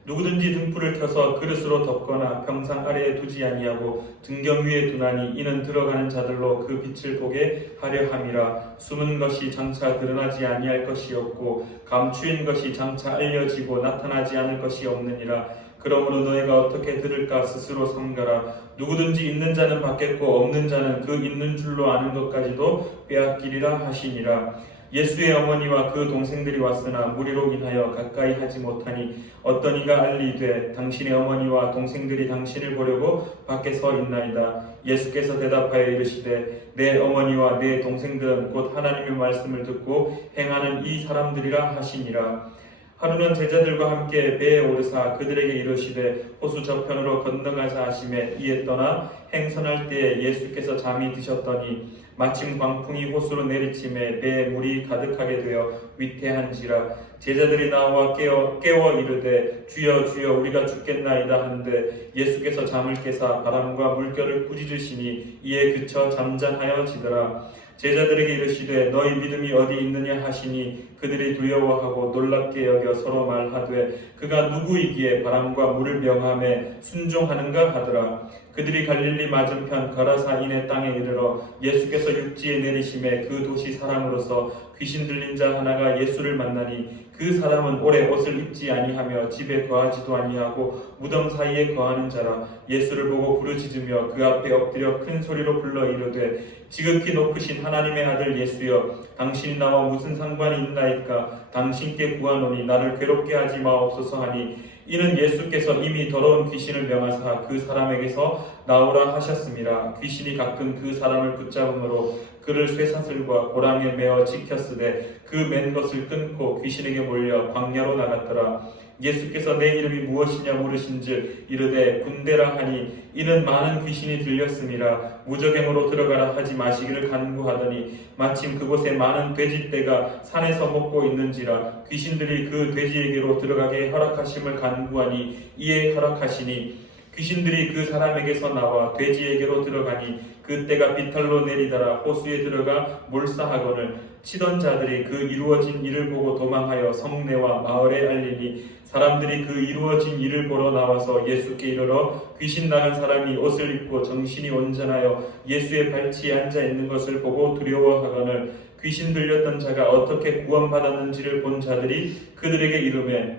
누구든지 등불을 켜서 그릇으로 덮거나 평상 아래에 두지 아니하고 등경 위에 두나니 이는 들어가는 자들로 그 빛을 보게 하려 함이라. 숨은 것이 장차 드러나지 아니할 것이었고 감추인 것이 장차 알려지고 나타나지 않을 것이 없느니라. 그러므로 너희가 어떻게 들을까 스스로 삼가라. 누구든지 있는 자는 받겠고 없는 자는 그 있는 줄로 아는 것까지도 빼앗기리라 하시니라. 예수의 어머니와 그 동생들이 왔으나 무리로 인하여 가까이 하지 못하니 어떤 이가 알리되 당신의 어머니와 동생들이 당신을 보려고 밖에 서 있나이다. 예수께서 대답하여 이르시되 내 어머니와 내 동생들은 곧 하나님의 말씀을 듣고 행하는 이 사람들이라 하시니라. 하루는 제자들과 함께 배에 오르사 그들에게 이르시되 호수 저편으로 건너가자 하시매 이에 떠나 행선할 때에 예수께서 잠이 드셨더니 마침 광풍이 호수로 내리침에 배에 물이 가득하게 되어 위태한지라. 제자들이 나와 깨워 이르되 주여 주여 우리가 죽겠나이다 하는데 예수께서 잠을 깨사 바람과 물결을 꾸짖으시니 이에 그쳐 잠잠하여지더라. 제자들에게 이르시되 너희 믿음이 어디 있느냐 하시니 그들이 두려워하고 놀랍게 여겨 서로 말하되 그가 누구이기에 바람과 물을 명함에 순종하는가 하더라. 그들이 갈릴리 맞은편 거라사인의 땅에 이르러 예수께서 육지에 내리심에 그 도시 사람으로서 귀신 들린 자 하나가 예수를 만나니 그 사람은 오래 옷을 입지 아니하며 집에 거하지도 아니하고 무덤 사이에 거하는 자라. 예수를 보고 부르짖으며 그 앞에 엎드려 큰 소리로 불러 이르되 지극히 높으신 하나님의 아들 예수여 당신이 나와 무슨 상관이 있나이까. 당신께 구하노니 나를 괴롭게 하지 마옵소서 하니 이는 예수께서 이미 더러운 귀신을 명하사 그 사람에게서 나오라 하셨습니다. 귀신이 가끔 그 사람을 붙잡음으로 그를 쇠사슬과 고랑에 메어 지켰으되 그 맨 것을 끊고 귀신에게 몰려 광야로 나갔더라. 예수께서 내 이름이 무엇이냐 물으신즉 이르되 군대라 하니 이는 많은 귀신이 들렸음이라. 무저갱으로 들어가라 하지 마시기를 간구하더니 마침 그곳에 많은 돼지떼가 산에서 먹고 있는지라. 귀신들이 그 돼지에게로 들어가게 허락하심을 간구하니 이에 허락하시니 귀신들이 그 사람에게서 나와 돼지에게로 들어가니 그 떼가 비탈로 내리더라. 호수에 들어가 몰사하거늘 치던 자들이 그 이루어진 일을 보고 도망하여 성내와 마을에 알리니 사람들이 그 이루어진 일을 보러 나와서 예수께 이르러 귀신 나간 사람이 옷을 입고 정신이 온전하여 예수의 발치에 앉아 있는 것을 보고 두려워하거늘 귀신 들렸던 자가 어떻게 구원받았는지를 본 자들이 그들에게 이르매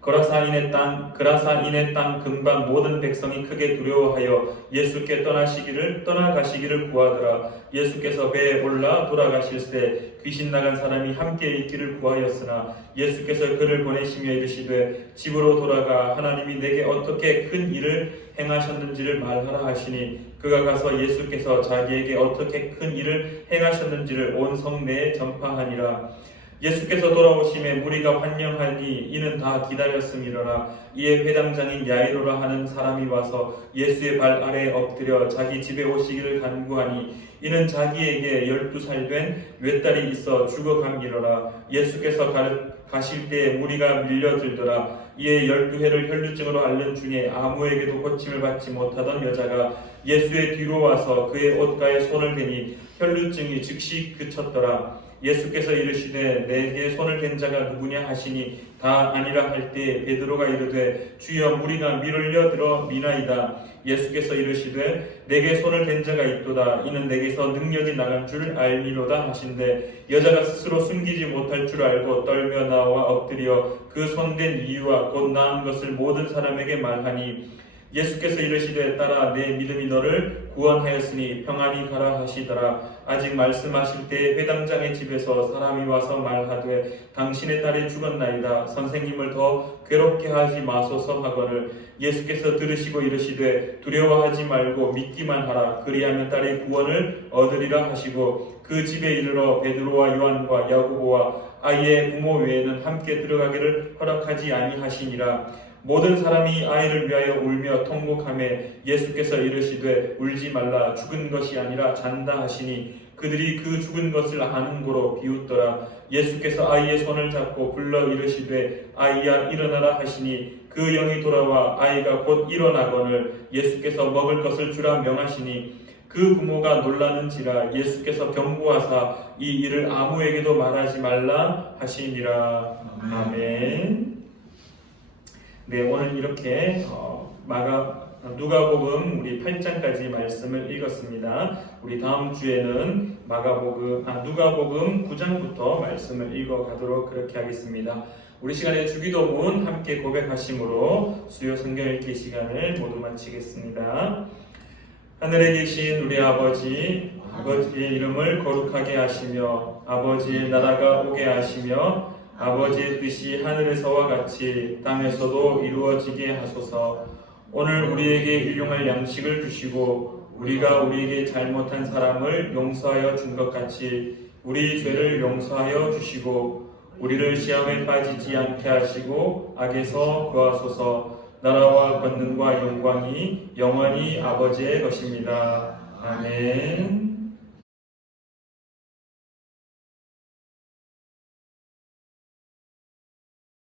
그라사인의 땅 근방 모든 백성이 크게 두려워하여 예수께 떠나가시기를 구하더라. 예수께서 배에 올라 돌아가실새 귀신 나간 사람이 함께 있기를 구하였으나 예수께서 그를 보내시며 이르시되 집으로 돌아가 하나님이 내게 어떻게 큰 일을 행하셨는지를 말하라 하시니 그가 가서 예수께서 자기에게 어떻게 큰 일을 행하셨는지를 온 성내에 전파하니라. 예수께서 돌아오심에 무리가 환영하니 이는 다 기다렸음이로라. 이에 회당장인 야이로라 하는 사람이 와서 예수의 발 아래에 엎드려 자기 집에 오시기를 간구하니 이는 자기에게 12살 된 외딸이 있어 죽어감이로라. 예수께서 가실 때에 무리가 밀려들더라. 이에 12해를 혈루증으로 앓는 중에 아무에게도 고침을 받지 못하던 여자가 예수의 뒤로 와서 그의 옷가에 손을 대니 혈루증이 즉시 그쳤더라. 예수께서 이르시되 내게 손을 댄 자가 누구냐 하시니 다 아니라 할 때 베드로가 이르되 주여 무리가 밀을려 들어 미나이다. 예수께서 이르시되 내게 손을 댄 자가 있도다. 이는 내게서 능력이 나갈 줄 알미로다 하신대 여자가 스스로 숨기지 못할 줄 알고 떨며 나와 엎드려 그 손댄 이유와 곧 나은 것을 모든 사람에게 말하니 예수께서 이르시되 딸아 내 믿음이 너를 구원하였으니 평안히 가라 하시더라. 아직 말씀하실 때 회당장의 집에서 사람이 와서 말하되 당신의 딸이 죽었나이다. 선생님을 더 괴롭게 하지 마소서 하거늘 예수께서 들으시고 이르시되 두려워하지 말고 믿기만 하라. 그리하면 딸의 구원을 얻으리라 하시고 그 집에 이르러 베드로와 요한과 야고보와 아이의 부모 외에는 함께 들어가기를 허락하지 아니하시니라. 모든 사람이 아이를 위하여 울며 통곡하매 예수께서 이르시되 울지 말라. 죽은 것이 아니라 잔다 하시니 그들이 그 죽은 것을 아는 고로 비웃더라. 예수께서 아이의 손을 잡고 불러 이르시되 아이야 일어나라 하시니 그 영이 돌아와 아이가 곧 일어나거늘 예수께서 먹을 것을 주라 명하시니 그 부모가 놀라는지라. 예수께서 경고하사 이 일을 아무에게도 말하지 말라 하시니라. 아멘. 네, 오늘 이렇게 누가복음 우리 8장까지 말씀을 읽었습니다. 우리 다음 주에는 누가복음 9장부터 말씀을 읽어가도록 그렇게 하겠습니다. 우리 시간에 주기도문 함께 고백하심으로 수요 성경 읽기 시간을 모두 마치겠습니다. 하늘에 계신 우리 아버지의 이름을 거룩하게 하시며 아버지의 나라가 오게 하시며 아버지의 뜻이 하늘에서와 같이 땅에서도 이루어지게 하소서. 오늘 우리에게 일용할 양식을 주시고 우리가 우리에게 잘못한 사람을 용서하여 준 것 같이 우리 죄를 용서하여 주시고 우리를 시험에 빠지지 않게 하시고 악에서 구하소서. 나라와 권능과 영광이 영원히 아버지의 것입니다. 아멘.